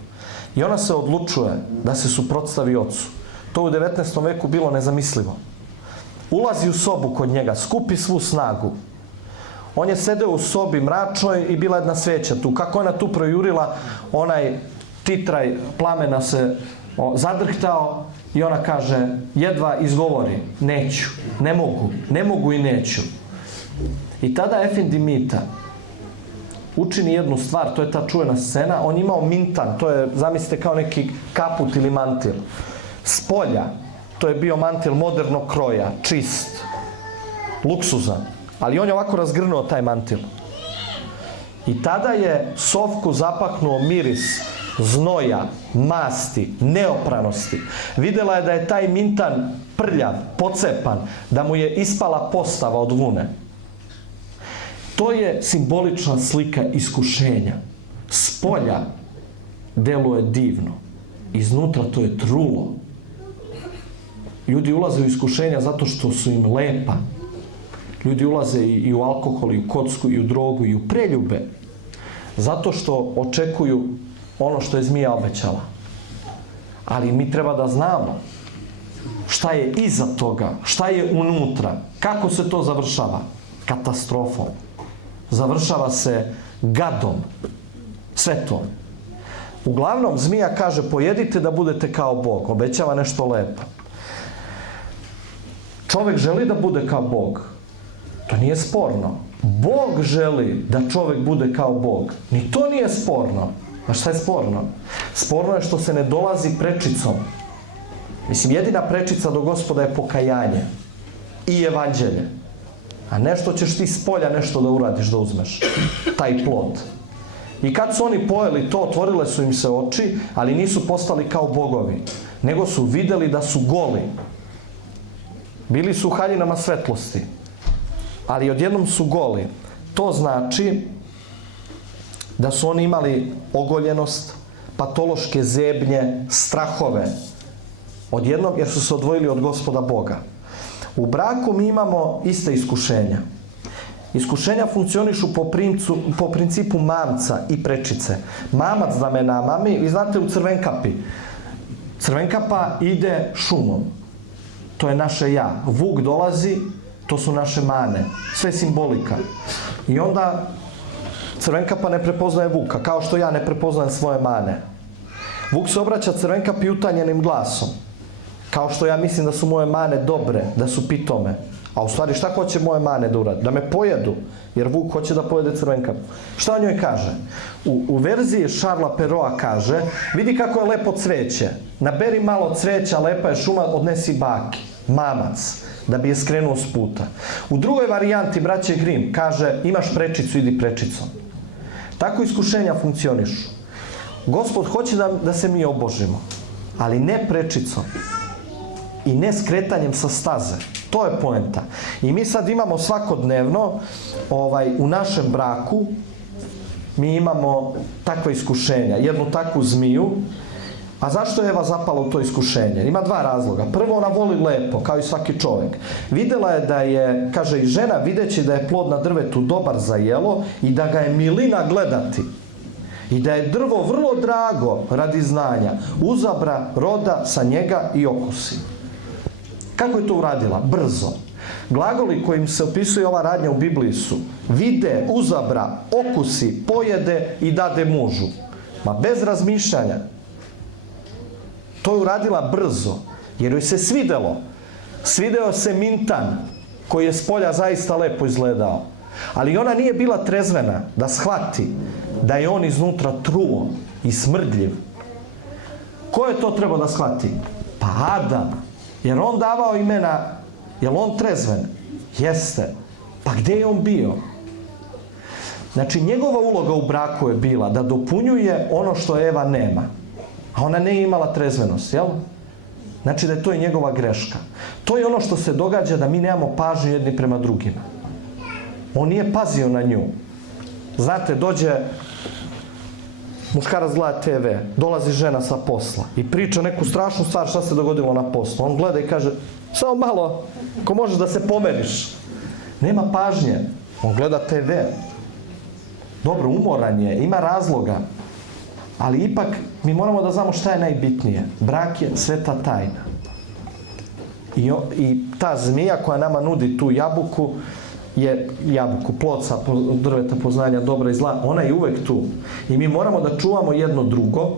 I ona se odlučuje da se suprotstavi ocu. To u 19. veku bilo nezamislivo. Ulazi u sobu kod njega, skupi svu snagu. On je sedeo u sobi mračnoj i bila jedna sveća tu. Kako ona tu projurila, onaj titraj plamena se zadrhtao i ona kaže, jedva izgovori, neću, ne mogu i neću. I tada Efendi Mita učini jednu stvar, to je ta čuvena scena, on je imao mintan, to je, zamislite, kao neki kaput ili mantil. S polja, to je bio mantil modernog kroja, čist, luksuzan. Ali on je ovako razgrnuo taj mantil. I tada je Sofku zapahnuo miris znoja, masti, neopranosti. Vidjela je da je taj mintan prljav, pocepan, da mu je ispala postava od vune. To je simbolična slika iskušenja. Spolja deluje divno, iznutra to je trulo. Ljudi ulaze u iskušenja zato što su im lepa. Ljudi ulaze i u alkohol, i u kocku, i u drogu, i u preljube. Zato što očekuju ono što je zmija obećala. Ali mi treba da znamo šta je iza toga, šta je unutra, kako se to završava. Katastrofom. Završava se gadom. Sve to. Uglavnom, zmija kaže, pojedite da budete kao Bog. Obećava nešto lepo. Čovjek želi da bude kao Bog. To nije sporno. Bog želi da čovjek bude kao Bog. Ni to nije sporno. A šta je sporno? Sporno je što se ne dolazi prečicom. Mislim, jedina prečica do Gospoda je pokajanje i evanđelje. A nešto ćeš ti s polja nešto da uradiš, da uzmeš. Taj plod. I kad su oni pojeli to, otvorile su im se oči, ali nisu postali kao bogovi. Nego su vidjeli da su goli. Bili su u haljinama svetlosti. Ali odjednom su goli. To znači da su oni imali ogoljenost, patološke zebnje, strahove. Odjednom, jer su se odvojili od Gospoda Boga. U braku mi imamo iste iskušenja. Iskušenja funkcionišu po principu mamca i prečice. Mamac da me namami, vi znate u Crvenkapi. Crvenkapa ide šumom. To je naše ja. Vuk dolazi, to su naše mane. Sve simbolika. I onda Crvenkapa ne prepoznaje Vuka, kao što ja ne prepoznajem svoje mane. Vuk se obraća Crvenkapi utanjenim glasom. Kao što ja mislim da su moje mane dobre, da su pitome. A u stvari šta hoće moje mane da uradi? Da me pojedu, jer Vuk hoće da pojede Crvenkapu. Šta on njoj kaže? U verziji Šarla Peroa kaže, vidi kako je lepo cveće. Naberi malo cveća, lepa je šuma, odnesi baki. Mamac, da bi je skrenuo s puta. U drugoj varijanti, braće Grim, kaže, imaš prečicu, idi prečicom. Tako iskušenja funkcionišu. Gospod hoće da se mi obožimo, ali ne prečicom. I ne skretanjem sa staze. To je poenta. I mi sad imamo svakodnevno u našem braku mi imamo takva iskušenja. Jednu takvu zmiju. A zašto je Eva zapala u to iskušenje? Ima dva razloga. Prvo, ona voli lepo, kao i svaki čovjek. Vidjela je da je, kaže i žena, videći da je plod na drvetu dobar za jelo i da ga je milina gledati. I da je drvo vrlo drago radi znanja. Uzabra, roda sa njega i okusi. Kako je to uradila? Brzo. Glagoli kojim se opisuje ova radnja u Bibliji su vide, uzabra, okusi, pojede i dade mužu. Ma bez razmišljanja. To je uradila brzo, jer joj se svidelo. Svideo se mintan, koji je s polja zaista lepo izgledao. Ali ona nije bila trezvena da shvati da je on iznutra truo i smrdljiv. Ko je to trebao da shvati? Pa Adam. Jer on davao imena, je li on trezven? Jeste. Pa gdje je on bio? Znači, njegova uloga u braku je bila da dopunjuje ono što Eva nema. A ona nije imala trezvenost, jel? Znači da je to i njegova greška. To je ono što se događa da mi nemamo pažnju jedni prema drugima. On nije pazio na nju. Znate, dođe muškarac gleda TV, dolazi žena sa posla i priča neku strašnu stvar šta se dogodilo na poslu. On gleda i kaže, samo malo, ko možeš da se pomeriš. Nema pažnje. On gleda TV. Dobro, umoran je, ima razloga. Ali ipak mi moramo da znamo šta je najbitnije. Brak je sveta tajna. I ta zmija koja nama nudi tu jabuku, plod sa drveta poznanja dobra i zla, ona je uvek tu. I mi moramo da čuvamo jedno drugo,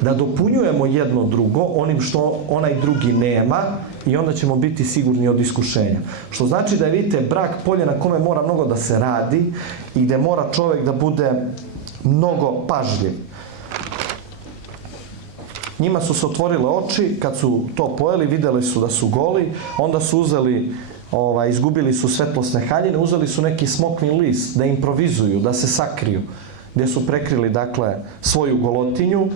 da dopunjujemo jedno drugo onim što onaj drugi nema i onda ćemo biti sigurni od iskušenja. Što znači da je, vidite, brak polje na kome mora mnogo da se radi i gde mora čovjek da bude mnogo pažljiv. Njima su se otvorile oči, kad su to pojeli, vidjeli su da su goli, onda su uzeli izgubili su svetlosne haljine, uzeli su neki smokvin list da improvizuju, da se sakriju, gdje su prekrili, dakle, svoju golotinju,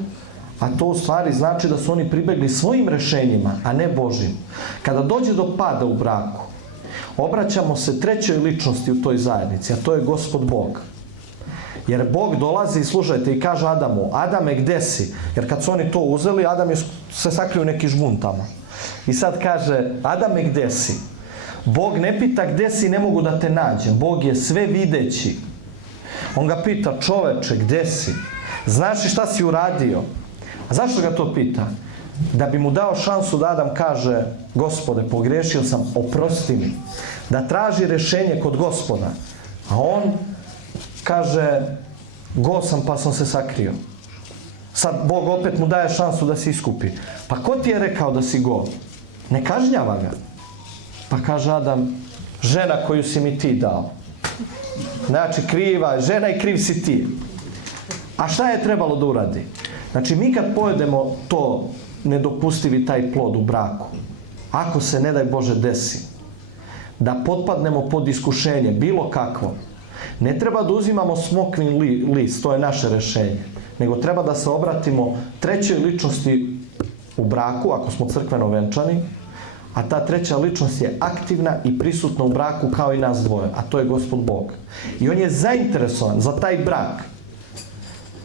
a to u stvari znači da su oni pribegli svojim rešenjima, a ne Božim. Kada dođe do pada u braku, obraćamo se trećoj ličnosti u toj zajednici, a to je Gospod Bog. Jer Bog dolazi, slušajte, i kaže Adamu, Adame, gde si? Jer kad su oni to uzeli, Adam je se sakrio neki žbun tamo. I sad kaže, Adame, gde si? Bog ne pita gde si, ne mogu da te nađem. Bog je sve videći. On ga pita, čoveče, gde si? Znaš li šta si uradio? A zašto ga to pita? Da bi mu dao šansu da Adam kaže, Gospode, pogrešio sam, oprosti mi. Da traži rešenje kod Gospoda. A on kaže, go sam pa sam se sakrio. Sad Bog opet mu daje šansu da se iskupi. Pa ko ti je rekao da si go? Ne kažnjava ga. Pa kaže Adam, žena koju si mi ti dao. Znači, kriva žena i kriv si ti. A šta je trebalo da uradi? Znači, mi kad pojedemo to nedopustivi taj plod u braku, ako se, ne daj Bože, desi, da potpadnemo pod iskušenje, bilo kakvo, ne treba da uzimamo smokvin list, to je naše rešenje, nego treba da se obratimo trećoj ličnosti u braku, ako smo crkveno venčani, a ta treća ličnost je aktivna i prisutna u braku kao i nas dvoje, a to je Gospod Bog. I on je zainteresovan za taj brak,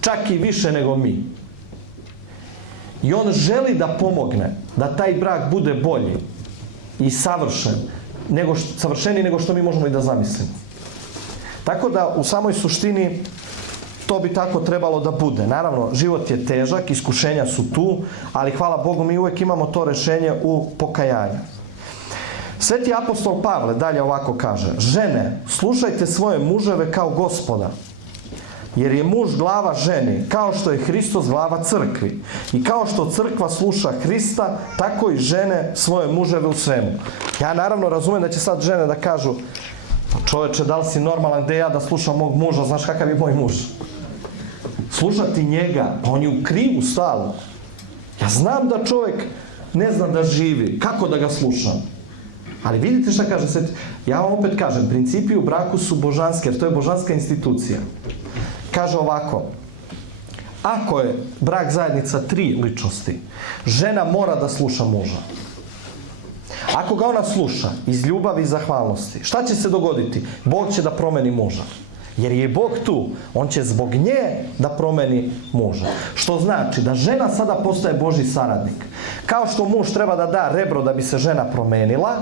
čak i više nego mi. I on želi da pomogne da taj brak bude bolji i savršeniji nego što mi možemo i da zamislimo. Tako da u samoj suštini to bi tako trebalo da bude. Naravno, život je težak, iskušenja su tu, ali hvala Bogu mi uvek imamo to rešenje u pokajanju. Sveti apostol Pavle dalje ovako kaže, žene, slušajte svoje muževe kao Gospoda, jer je muž glava ženi, kao što je Hristos glava crkvi. I kao što crkva sluša Hrista, tako i žene svoje muževe u svemu. Ja naravno razumem da će sad žene da kažu, čoveče, da li si normalan, gde ja da slušam mog muža, znaš kakav je moj muž? Slušati njega, pa on je u krivu stalno. Ja znam da čovjek ne zna da živi, kako da ga slušam? Ali vidite šta kaže Sveti, ja vam opet kažem, principi u braku su božanski, jer to je božanska institucija. Kaže ovako, ako je brak zajednica tri ličnosti, žena mora da sluša muža. Ako ga ona sluša iz ljubavi i zahvalnosti, šta će se dogoditi? Bog će da promeni muža. Jer je Bog tu, on će zbog nje da promeni muža. Što znači da žena sada postaje Božji saradnik. Kao što muž treba da da rebro da bi se žena promenila,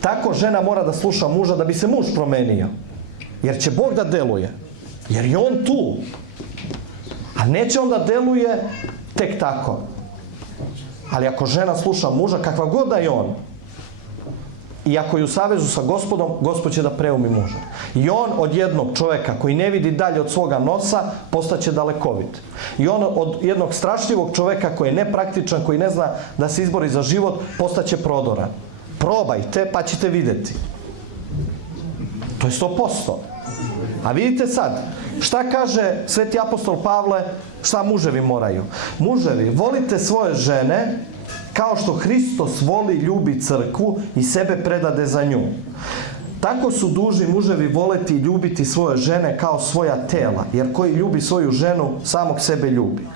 tako žena mora da sluša muža da bi se muž promenio. Jer će Bog da deluje. Jer je on tu. A neće on da deluje tek tako. Ali ako žena sluša muža, kakva god da je on, i ako je u savezu sa Gospodom, Gospod će da preumi muža. I on od jednog čovjeka koji ne vidi dalje od svoga nosa, postaće dalekovit. I on od jednog strašljivog čovjeka koji je nepraktičan, koji ne zna da se izbori za život, postaće prodoran. Probajte pa ćete vidjeti. To je 100%. A vidite sad, šta kaže Sveti apostol Pavle, šta muževi moraju? Muževi, volite svoje žene kao što Hristos voli, ljubi crkvu i sebe predade za nju. Tako su dužni muževi voleti i ljubiti svoje žene kao svoja tela, jer koji ljubi svoju ženu, samog sebe ljubi.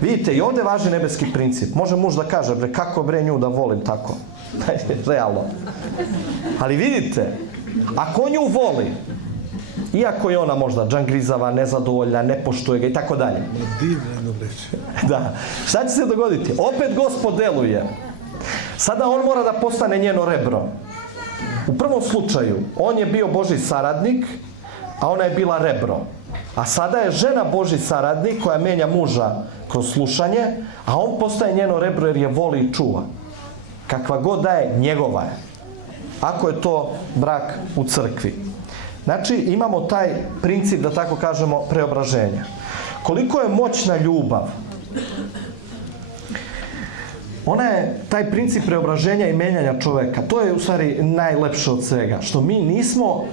Vidite, i ovdje važi nebeski princip. Može muž da kaže, bre, kako bre nju da volim tako? Realno. Ali vidite, ako nju voli, iako je ona možda džangrizava, nezadovoljna, ne poštuje ga i tako dalje. Da. Šta će se dogoditi? Opet Gospod deluje. Sada on mora da postane njeno rebro. U prvom slučaju, on je bio Božji saradnik, a ona je bila rebro. A sada je žena Božji saradnik koja menja muža kroz slušanje, a on postaje njeno rebro jer je voli i čuva. Kakva god da je, njegova je. Ako je to brak u crkvi. Znači, imamo taj princip, da tako kažemo, preobraženja. Koliko je moćna ljubav? Ona je, taj princip preobraženja i menjanja čoveka, to je u stvari najlepše od svega. Što mi nismo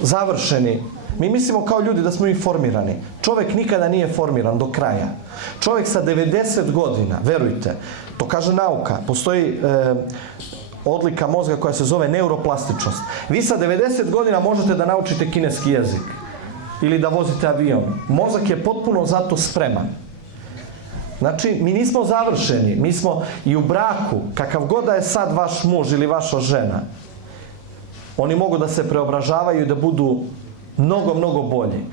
završeni. Mi mislimo kao ljudi da smo i formirani. Čovek nikada nije formiran do kraja. Čovek sa 90 godina, verujte, to kaže nauka, postoji odlika mozga koja se zove neuroplastičnost. Vi sa 90 godina možete da naučite kineski jezik ili da vozite avion. Mozak je potpuno zato spreman. Znači, mi nismo završeni, mi smo i u braku, kakav god da je sad vaš muž ili vaša žena, oni mogu da se preobražavaju i da budu mnogo, mnogo bolji.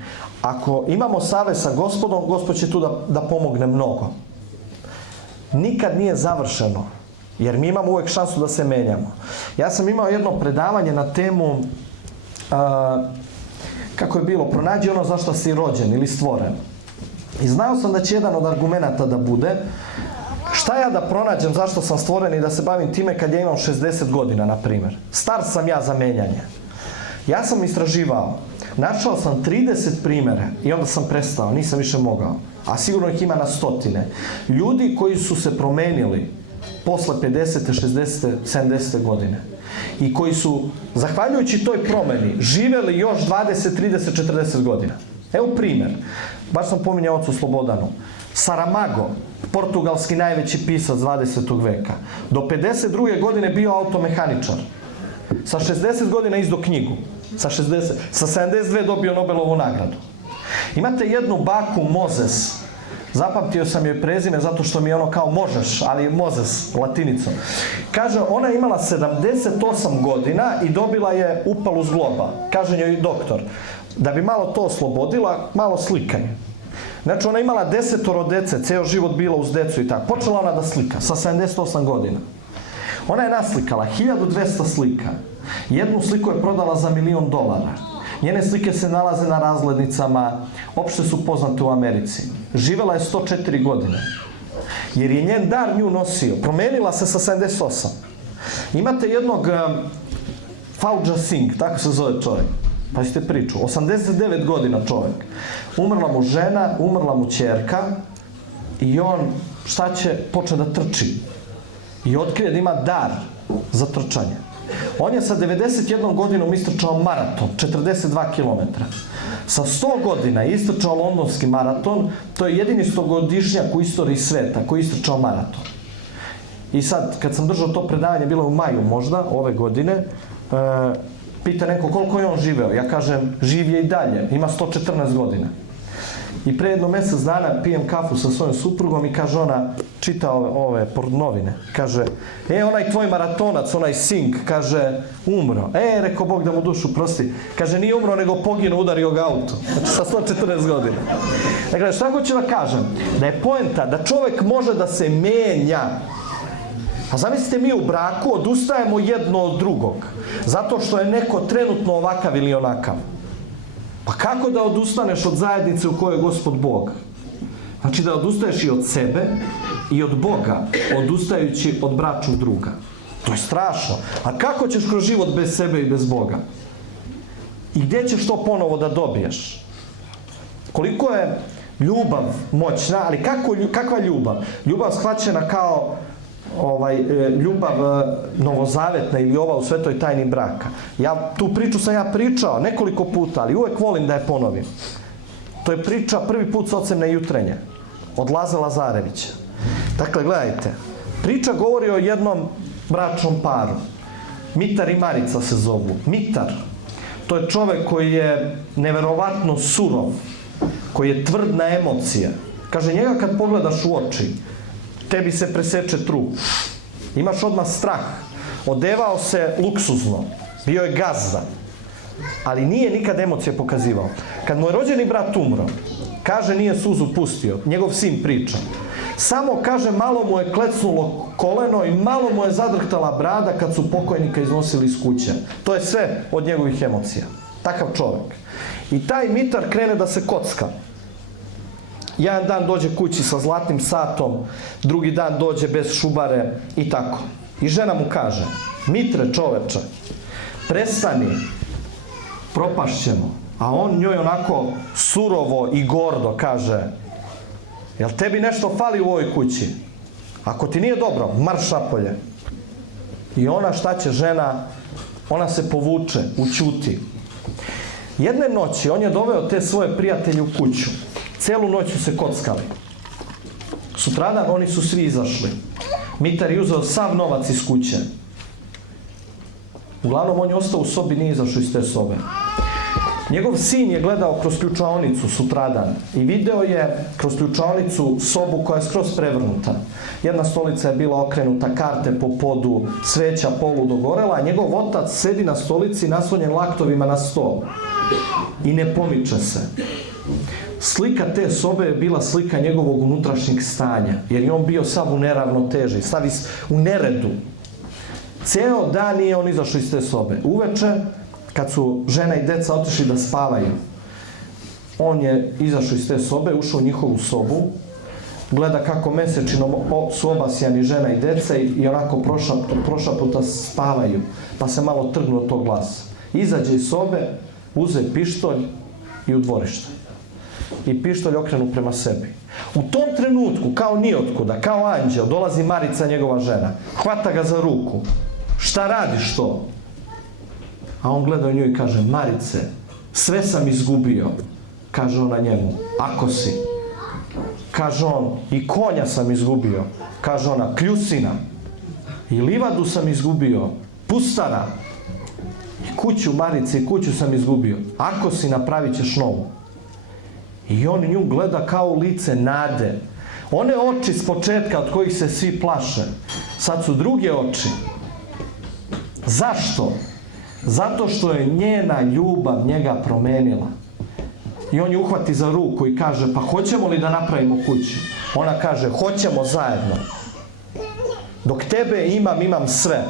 Ako imamo savez sa Gospodom, Gospod će tu da pomogne mnogo. Nikad nije završeno, jer mi imamo uvek šansu da se menjamo. Ja sam imao jedno predavanje na temu, kako je bilo, pronađi ono za što si rođen ili stvoren. I znao sam da će jedan od argumenata da bude, šta ja da pronađem zašto sam stvoren i da se bavim time kad ja imam 60 godina, na primjer. Star sam ja za menjanje. Ja sam istraživao, našao sam 30 primjera i onda sam prestao, nisam više mogao. A sigurno ih ima na stotine. Ljudi koji su se promenili posle 50. 60. 70. godine i koji su, zahvaljujući toj promeni, živeli još 20, 30, 40 godina. Evo primjer, baš sam pominjao ocu Slobodanu. Saramago, portugalski najveći pisac 20. veka, do 52. godine bio automehaničar. Sa 60 godina izdao knjigu. Sa 72 dobio Nobelovu nagradu. Imate jednu baku Mozes. Zapamtio sam joj prezime zato što mi je ono kao možeš, ali Mozes, latinicom. Kaže, ona je imala 78 godina i dobila je upalu zgloba. Kaže njoj doktor, da bi malo to oslobodila, malo slikanje. Znači, ona imala 10 dece, ceo život bila uz decu i tako. Počela ona da slika sa 78 godina. Ona je naslikala 1200 slika. Jednu sliku je prodala za $1 milion. Njene slike se nalaze na razglednicama, opšte su poznate u Americi. Živela je 104 godine. Jer je njen dar nju nosio. Promenila se sa 78. Imate jednog Fauja Singh, tako se zove čovjek. Pa ćete priču. 89 godina čovjek. Umrla mu žena, umrla mu ćerka i on, šta će, počne da trči. I otkrije da ima dar za trčanje. On je sa 91 godinom istrčao maraton, 42 km. Sa 100 godina je istrčao londonski maraton, to je jedini 100-godišnjak u istoriji sveta koji je istrčao maraton. I sad, kad sam držao to predavanje, bilo je u maju možda, ove godine, pita neko koliko je on živeo. Ja kažem, živ je i dalje, ima 114 godina. I pre jedno mjesec dana pijem kafu sa svojom suprugom i kaže ona, čita ove novine, kaže, onaj tvoj maratonac, onaj Singh, kaže, umro. Rekao Bog da mu dušu prosti. Kaže, nije umro, nego poginuo, udario ga auto. Znači, sa 114 godina. Dakle, šta hoću da kažem? Da je poenta da čovjek može da se menja. A zamislite, mi u braku odustajemo jedno od drugog. Zato što je neko trenutno ovakav ili onakav. Pa kako da odustaneš od zajednice u kojoj je Gospod Bog? Znači da odustaješ i od sebe i od Boga, odustajući od bračnog druga. To je strašno. A kako ćeš kroz život bez sebe i bez Boga? I gdje ćeš to ponovo da dobiješ? Koliko je ljubav moćna, ali kakva ljubav? Ljubav shvaćena kao ljubav novozavetna ili ova u svetoj tajni braka. Tu priču sam ja pričao nekoliko puta, ali uvek volim da je ponovim. To je priča prvi put s ocem na jutrenje od Laze Lazarevića. Dakle, gledajte, priča govori o jednom bračnom paru. Mitar i Marica se zovu. Mitar, to je čovek koji je neverovatno surov, koji je tvrd na emocije. Kaže, njega kad pogledaš u oči, tebi se preseče trup. Imaš odmah strah. Odevao se luksuzno. Bio je gazda. Ali nije nikad emocije pokazivao. Kad mu je rođeni brat umro, kaže, nije suzu pustio. Njegov sin priča. Samo, kaže, malo mu je klecnulo koleno i malo mu je zadrhtala brada kad su pokojnika iznosili iz kuće. To je sve od njegovih emocija. Takav čovjek. I taj Mitar krene da se kocka. Jedan dan dođe kući sa zlatnim satom, drugi dan dođe bez šubare i tako. I žena mu kaže, Mitre, čoveče, prestani, propašćemo. A on njoj onako surovo i gordo kaže, jel tebi nešto fali u ovoj kući? Ako ti nije dobro, marš napolje. I ona, šta će žena? Ona se povuče, ućuti. Jedne noći on je doveo te svoje prijatelje u kuću. Celu noć su se kockali. Sutradan oni su svi izašli. Mitar je uzeo sav novac iz kuće. Uglavnom, on je ostao u sobi, nije izašao iz te sobe. Njegov sin je gledao kroz ključaonicu sutradan i video je kroz ključaonicu sobu koja je skroz prevrnuta. Jedna stolica je bila okrenuta, karte po podu, sveća polu dogorela, a njegov otac sedi na stolici naslonjen laktovima na stol i ne pomiče se. Slika te sobe je bila slika njegovog unutrašnjeg stanja, jer je on bio sav u neravnoteži, sav u neredu. Ceo dan nije on izašao iz te sobe. Uveče, kad su žena i deca otišli da spavaju, on je izašao iz te sobe, ušao u njihovu sobu, gleda kako mesečinom su obasjani žena i deca i onako prošla puta spavaju, pa se malo trgnu od tog glasa. Izađe iz sobe, uze pištolj i u dvorište. I pištolj okrenu prema sebi. U tom trenutku, kao nijotkuda, kao anđel, dolazi Marica, njegova žena. Hvata ga za ruku. Šta radiš to? A on gleda u nju i kaže, Marice, sve sam izgubio. Kaže ona njemu, ako si. Kaže on, i konja sam izgubio. Kaže ona, kljusina. I livadu sam izgubio. Pustara. I kuću, Marice, i kuću sam izgubio. Ako si, napravit ćeš novu. I on nju gleda kao u lice nade. One oči s početka od kojih se svi plaše, sad su druge oči. Zašto? Zato što je njena ljubav njega promenila. I on ju uhvati za ruku i kaže, pa hoćemo li da napravimo kuću? Ona kaže, hoćemo zajedno. Dok tebe imam sve.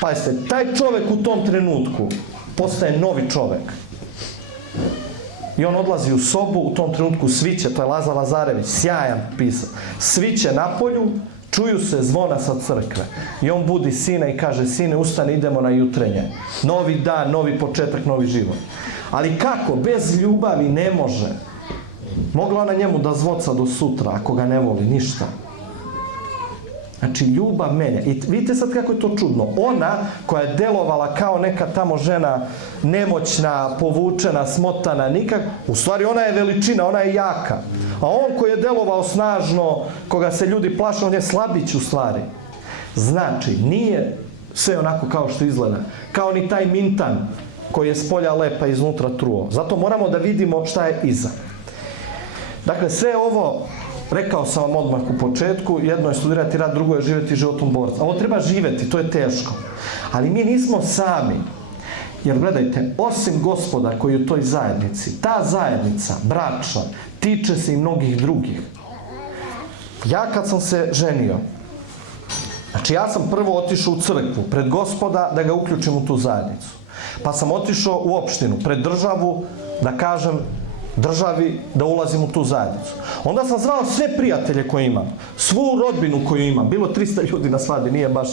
Pazite, taj čovjek u tom trenutku postaje novi čovjek. I on odlazi u sobu, u tom trenutku sviće, to je Lazar Lazarević, sjajan pisac. Sviće napolju, čuju se zvona sa crkve. I on budi sina i kaže, sine, ustani, idemo na jutrenje. Novi dan, novi početak, novi život. Ali kako? Bez ljubavi ne može. Mogla ona njemu da zvoca do sutra, ako ga ne voli, ništa. Znači, ljubav menja. I vidite sad kako je to čudno. Ona koja je delovala kao neka tamo žena nemoćna, povučena, smotana, u stvari ona je veličina, ona je jaka. A on koji je delovao snažno, koga se ljudi plaše, on je slabić u stvari. Znači, nije sve onako kao što izgleda. Kao ni taj mintan koji je s polja lep, a iznutra truo. Zato moramo da vidimo šta je iza. Dakle, sve ovo, rekao sam vam odmah u početku, jedno je studirati rad, drugo je živjeti životom borca. Ovo treba živjeti, to je teško. Ali mi nismo sami. Jer gledajte, osim Gospoda koji je u toj zajednici, ta zajednica, bračna, tiče se i mnogih drugih. Ja kad sam se ženio, znači ja sam prvo otišao u crkvu, pred Gospoda, da ga uključim u tu zajednicu. Pa sam otišao u opštinu, pred državu, da kažem državi da ulazim u tu zajednicu. Onda sam zvao sve prijatelje koje imam, svu rodbinu koju imam, bilo 300 ljudi na svadbi, nije baš,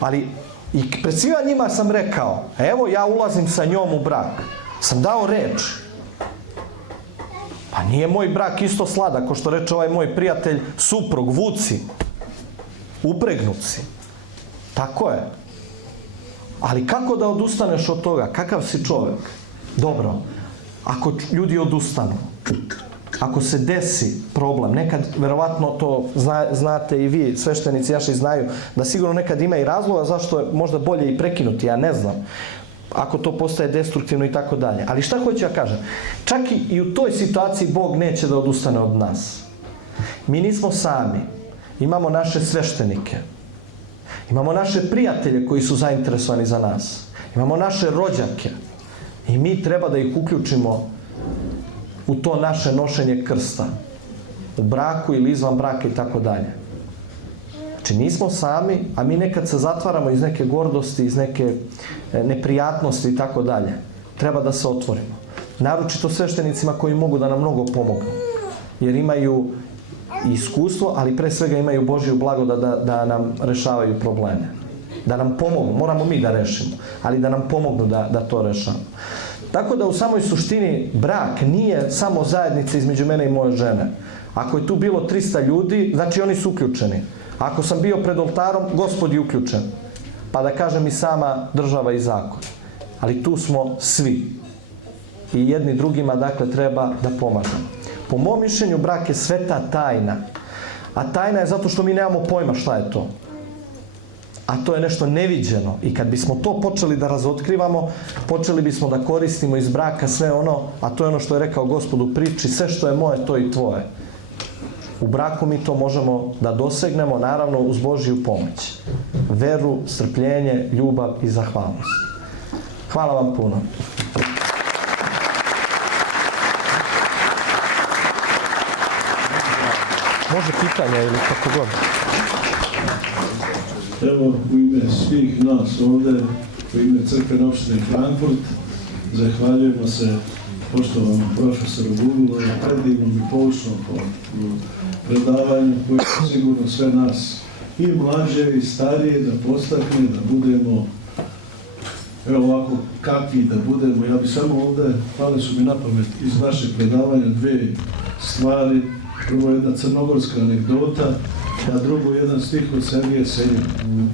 ali i pred svima njima sam rekao, evo ja ulazim sa njom u brak, sam dao reč. Pa nije moj brak isto sladak, ko što reče ovaj moj prijatelj, suprug, vuci, upregnuci. Tako je. Ali kako da odustaneš od toga? Kakav si čovjek? Dobro, ako ljudi odustanu, ako se desi problem, nekad, verovatno to znate i vi, sveštenici naši znaju, da sigurno nekad ima i razloga zašto je možda bolje i prekinuti, ja ne znam, ako to postaje destruktivno i tako dalje. Ali šta hoću ja kažem? Čak i u toj situaciji Bog neće da odustane od nas. Mi nismo sami. Imamo naše sveštenike. Imamo naše prijatelje koji su zainteresovani za nas. Imamo naše rođake. I mi treba da ih uključimo u to naše nošenje krsta. U braku ili izvan braka i tako dalje. Znači nismo sami, a mi nekad se zatvaramo iz neke gordosti, iz neke neprijatnosti i tako dalje. Treba da se otvorimo. Naročito sveštenicima koji mogu da nam mnogo pomognu. Jer imaju iskustvo, ali pre svega imaju Božju blagodat da nam rešavaju probleme. Da nam pomognu, moramo mi da rešimo, ali da nam pomognu da to rešamo. Tako da u samoj suštini brak nije samo zajednica između mene i moje žene. Ako je tu bilo 300 ljudi, znači oni su uključeni. Ako sam bio pred oltarom, Gospod je uključen. Pa da kažem i sama država i zakon. Ali tu smo svi. I jedni drugima, dakle, treba da pomažemo. Po mom mišljenju, brak je sveta tajna. A tajna je zato što mi nemamo pojma šta je to. a to je nešto neviđeno. I kad bismo to počeli da razotkrivamo, počeli bismo da koristimo iz braka sve ono, a to je ono što je rekao Gospod u priči, sve što je moje, to je i tvoje. U braku mi to možemo da dosegnemo, naravno uz Božju pomoć. Veru, strpljenje, ljubav i zahvalnost. Hvala vam puno. Može pitanja ili kako god. Evo, u ime svih nas ovdje, u ime crkvene opštine Frankfurt, zahvaljujemo se poštovanom profesoru Guglu na predivnom i poučnom predavanju koje je sigurno sve nas i mlađe i starije da postakne, da budemo ovako kakvi da budemo. Ja bi samo ovdje, pale su mi na pamet iz vašeg predavanja dvije stvari. Prvo jedna crnogorska anegdota, a drugo jedan stih od Sergeja Senjina,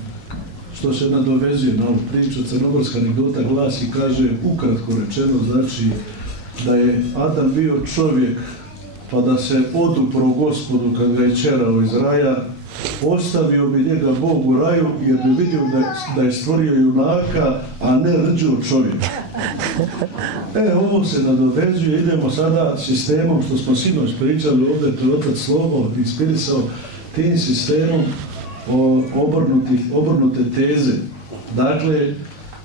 što se nadovezuje na ovu priču. Crnogorska anegdota glasi, kaže, ukratko rečeno, znači da je Adam bio čovjek, pa da se odupro Gospodu kad ga je čerao iz raja, ostavio bi njega Bog u raju jer bi vidio da je stvorio junaka, a ne rđo čovjeka. Ovo se nadovezuje, idemo sada sistemom što smo sinoć pričali ovdje, to je otac Slobo inspirisao tim sistemom obrnute teze. Dakle,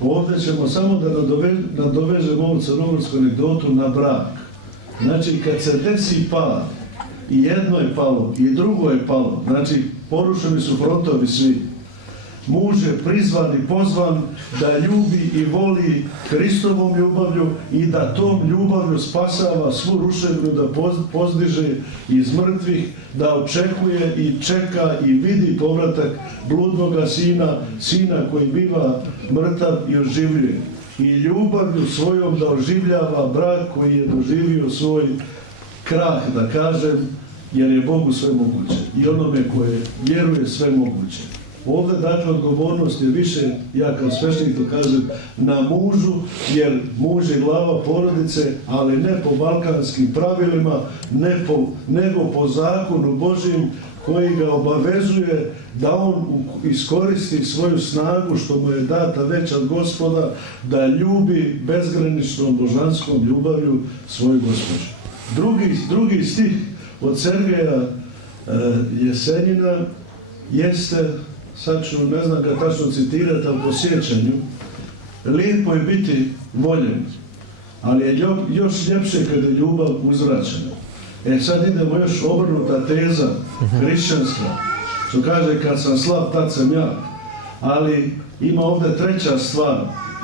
ovdje ćemo samo da nadovežemo ovu crnogorsku anegdotu na brak. Znači, kad se desi pad, i jedno je palo, i drugo je palo, znači, porušeni su frontovi svi. Muž je prizvan i pozvan da ljubi i voli Hristovom ljubavlju i da tom ljubavlju spasava svu ruševinu, da pozdiže iz mrtvih, da očekuje i čeka i vidi povratak bludnoga sina koji biva mrtav i oživljuje. I ljubavlju svojom da oživljava brak koji je doživio svoj krah, da kažem, jer je Bogu sve moguće. I onome koje vjeruje sve moguće. Ovdje, dakle, odgovornost je više, ja kao sveštenik to kažem, na mužu, jer muž je glava porodice, ali ne po balkanskim pravilima, nego po zakonu Božjem koji ga obavezuje da on iskoristi svoju snagu što mu je data već od Gospoda, da ljubi bezgraničnom božanskom ljubavlju svoju gospođu. Drugi stih od Sergeja Jesenjina jeste, sad ću, ne znam ga tačno citirati, ali po sjećanju, lijepo je biti voljen, ali je još ljepše kada je ljubav uzvraćena. Sad idemo još obrnuta teza, hrišćanska, što kaže kad sam slab, tad sam jak. Ali ima ovdje treća stvar.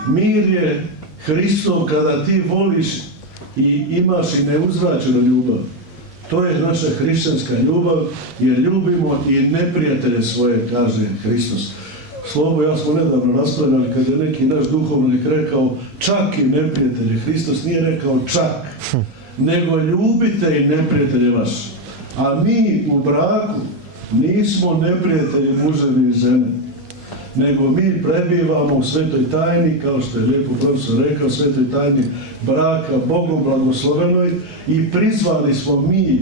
Mir je Hristov kada ti voliš i imaš i neuzvraćenu ljubav. To je naša hrišćanska ljubav, jer ljubimo i neprijatelje svoje, kaže Hristos. Slobo, ja smo nedavno raspravljali kada je neki naš duhovnik rekao čak i neprijatelje. Hristos nije rekao čak, nego ljubite i neprijatelje vaše. A mi u braku nismo neprijatelji muževi i žene, nego mi prebivamo u svetoj tajni, kao što je lijepo profesor rekao, svetoj tajni braka, Bogom blagoslovenoj, i prizvali smo mi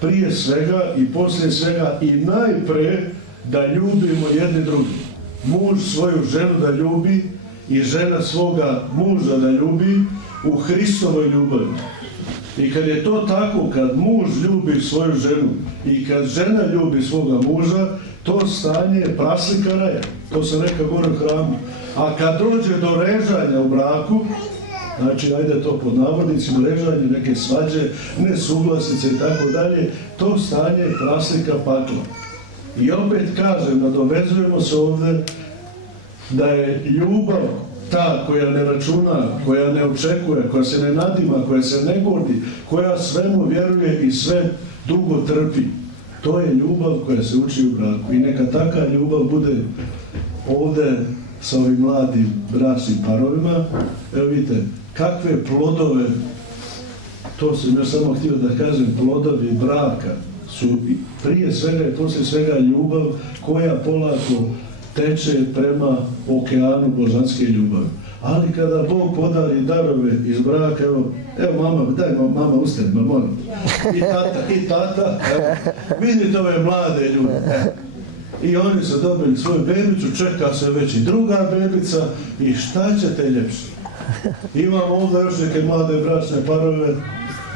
prije svega i poslije svega i najpre da ljubimo jedni drugi. Muž svoju ženu da ljubi i žena svoga muža da ljubi u Hristovoj ljubavi. I kad je to tako, kad muž ljubi svoju ženu i kad žena ljubi svoga muža, to stanje je praslika raja. To se neka gore u hramu. A kad dođe do režanja u braku, znači, ajde to pod navodnicima, režanje, neke svađe, nesuglasice i tako dalje, to stanje je praslika pakla. I opet kažem, nadovezujemo se ovdje da je ljubav ta koja ne računa, koja ne očekuje, koja se ne nadima, koja se ne gordi, koja svemu vjeruje i sve dugo trpi. To je ljubav koja se uči u braku. I neka taka ljubav bude ovdje sa ovim mladim bračnim parovima. Evo vidite, kakve plodove, to sam ja samo htio da kažem, plodovi braka su prije svega i poslije svega ljubav koja polako teče prema okeanu božanske ljubavi. Ali kada Bog podari darove iz braka, evo mama, daj mama ustani, molim. I tata, evo, vidite ove mlade ljude. i oni su dobili svoju bebicu, čeka se već i druga bebica i šta ćete ljepše? Imamo ovdje još neke mlade bračne parove,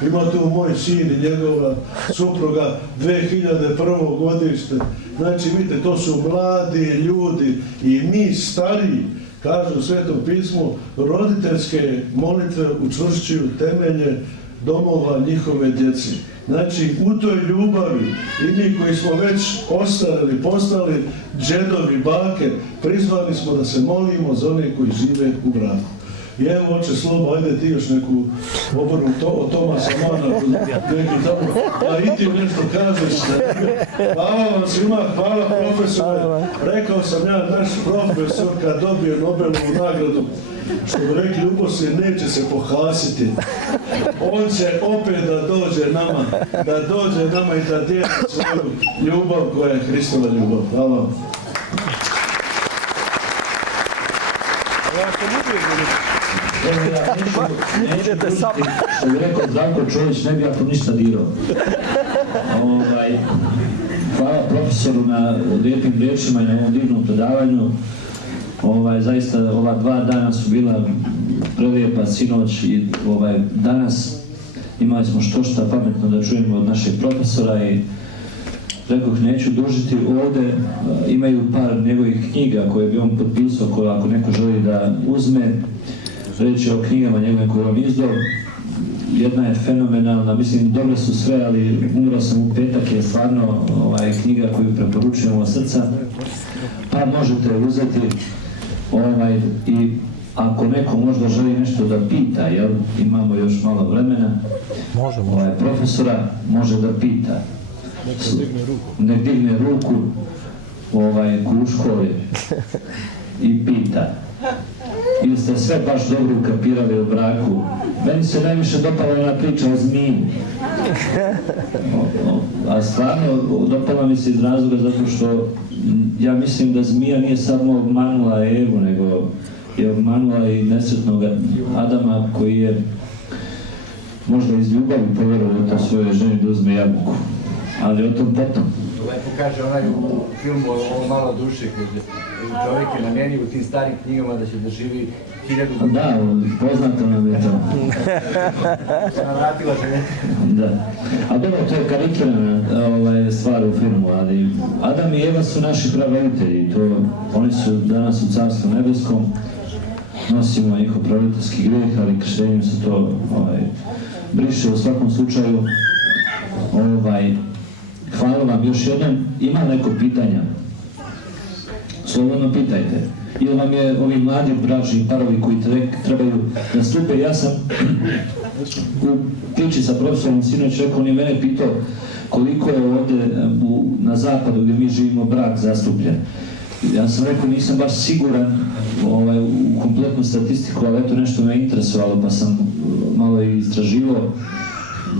ima tu moj sin i njegova supruga, 2001. godište. Znači, vidite, to su mladi ljudi i mi stariji, kažu u Svetom pismu, roditeljske molitve učvršćuju temelje domova njihove djeci. Znači, u toj ljubavi i mi koji smo već ostarili, postali džedovi, bake, prizvani smo da se molimo za one koji žive u braku. I evo, oče Slobo, ajde ti još neku obrnu od Tomasa Mana, neki tamo, a i ti nešto kažeš. Hvala vam svima, hvala profesore. Rekao sam ja, naš profesor kad dobije Nobelovu nagradu, što bi rekli u Bosni, neće se pohasiti. On će opet da dođe nama i da dijeli svoju ljubav koja je Hristova ljubav. Hvala vam. Idete sam. Što bi rekao Zdravko Čolić, ne bi ja to ništa dirao. Hvala profesoru na lijepim riječima i na ovom divnom predavanju. Zaista ova 2 dana su bila prelijepa, sinoć i danas imali smo što pametno da čujemo od našeg profesora i rekoh, neću dužiti ovdje, imaju par njegovih knjiga koje bi on potpisao, koje ako neko želi da uzme, reći o knjigama njegovim koje on izdao. Jedna je fenomenalna, mislim dobre su sve, ali Umro sam u petak je stvarno knjiga koju preporučujemo od srca, pa možete uzeti i ako neko možda želi nešto da pita, jel, imamo još malo vremena, profesora može da pita. Nek digne ruku u školi i pita. Ili ste sve baš dobro ukapirali u braku? Meni se najviše dopala ona priča o zmiji. A stvarno dopala mi se iz razloga zato što ja mislim da zmija nije samo obmanula Evu, nego je obmanula i nesretnog Adama koji je možda iz ljubavi povjerovao to svoje ženi da uzme jabuku. Ali o tom potom. Lepo kaže onaj u filmu Ovo malo duše, kaže čovjek je namijenio u tim starim knjigama da će da živi 1000 godina. Da, poznato nam je to. Vratila se ne. Da. A dobro, to je karikirana stvar u filmu, ali Adam i Eva su naši pravoditelji. Oni su danas u Carstvu nebeskom, nosimo njihov pravoditeljski grijeh, ali krštenjem se to briše u svakom slučaju. Hvala vam još jednom. Ima neko pitanja? Slobodno pitajte. Ili vam je ovi mladi bračni parovi koji trebaju da stupe? Ja sam u priči sa profesorom sinoć rekao, on je mene pitao koliko je ovdje na zapadu gdje mi živimo brak zastupljen. Ja sam rekao, nisam baš siguran u kompletnu statistiku, ali eto nešto me interesovalo pa sam malo istraživao.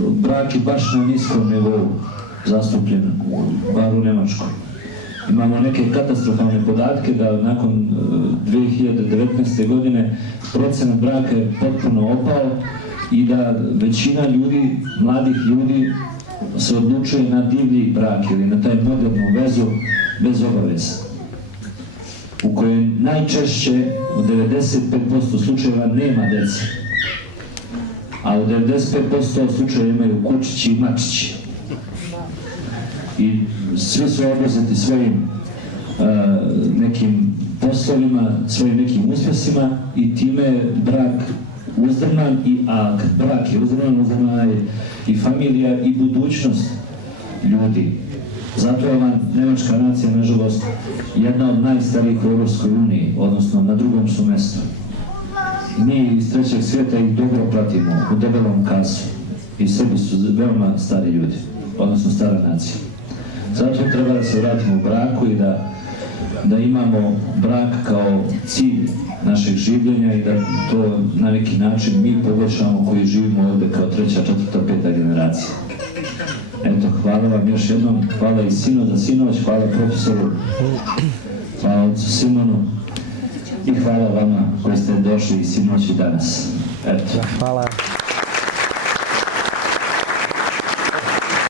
Brak je baš na niskom nivou zastupljen, bar u Njemačkoj. Imamo neke katastrofalne podatke da nakon 2019. godine procenat braka je potpuno opao i da većina ljudi, mladih ljudi, se odlučuje na divlji brak ili na taj modernu vezu bez obaveza, u kojoj najčešće u 95% slučajeva nema dece, a u 95% slučajeva imaju kučići i mačići. I svi su obrazeti svojim nekim poslovima, svojim nekim uspjesima i time je brak uzdrman a kad brak je uzdrmana je i familija i budućnost ljudi. Zato je ova njemačka nacija, nažalost, jedna od najstarijih u Europskoj uniji, odnosno na drugom su mjestu. Mi iz trećeg svijeta ih dobro pratimo u debelom kasu i Srbi su veoma stari ljudi, odnosno stara nacija. Zato treba da se vratimo u braku i da imamo brak kao cilj našeg življenja i da to na neki način mi poboljšamo koji živimo ovdje kao 3., 4., 5. generacija. Eto, hvala vam još jednom, hvala i za sinoć, hvala profesoru, hvala otcu Simonu i hvala vama koji ste došli i sinoć i danas. Eto. Hvala.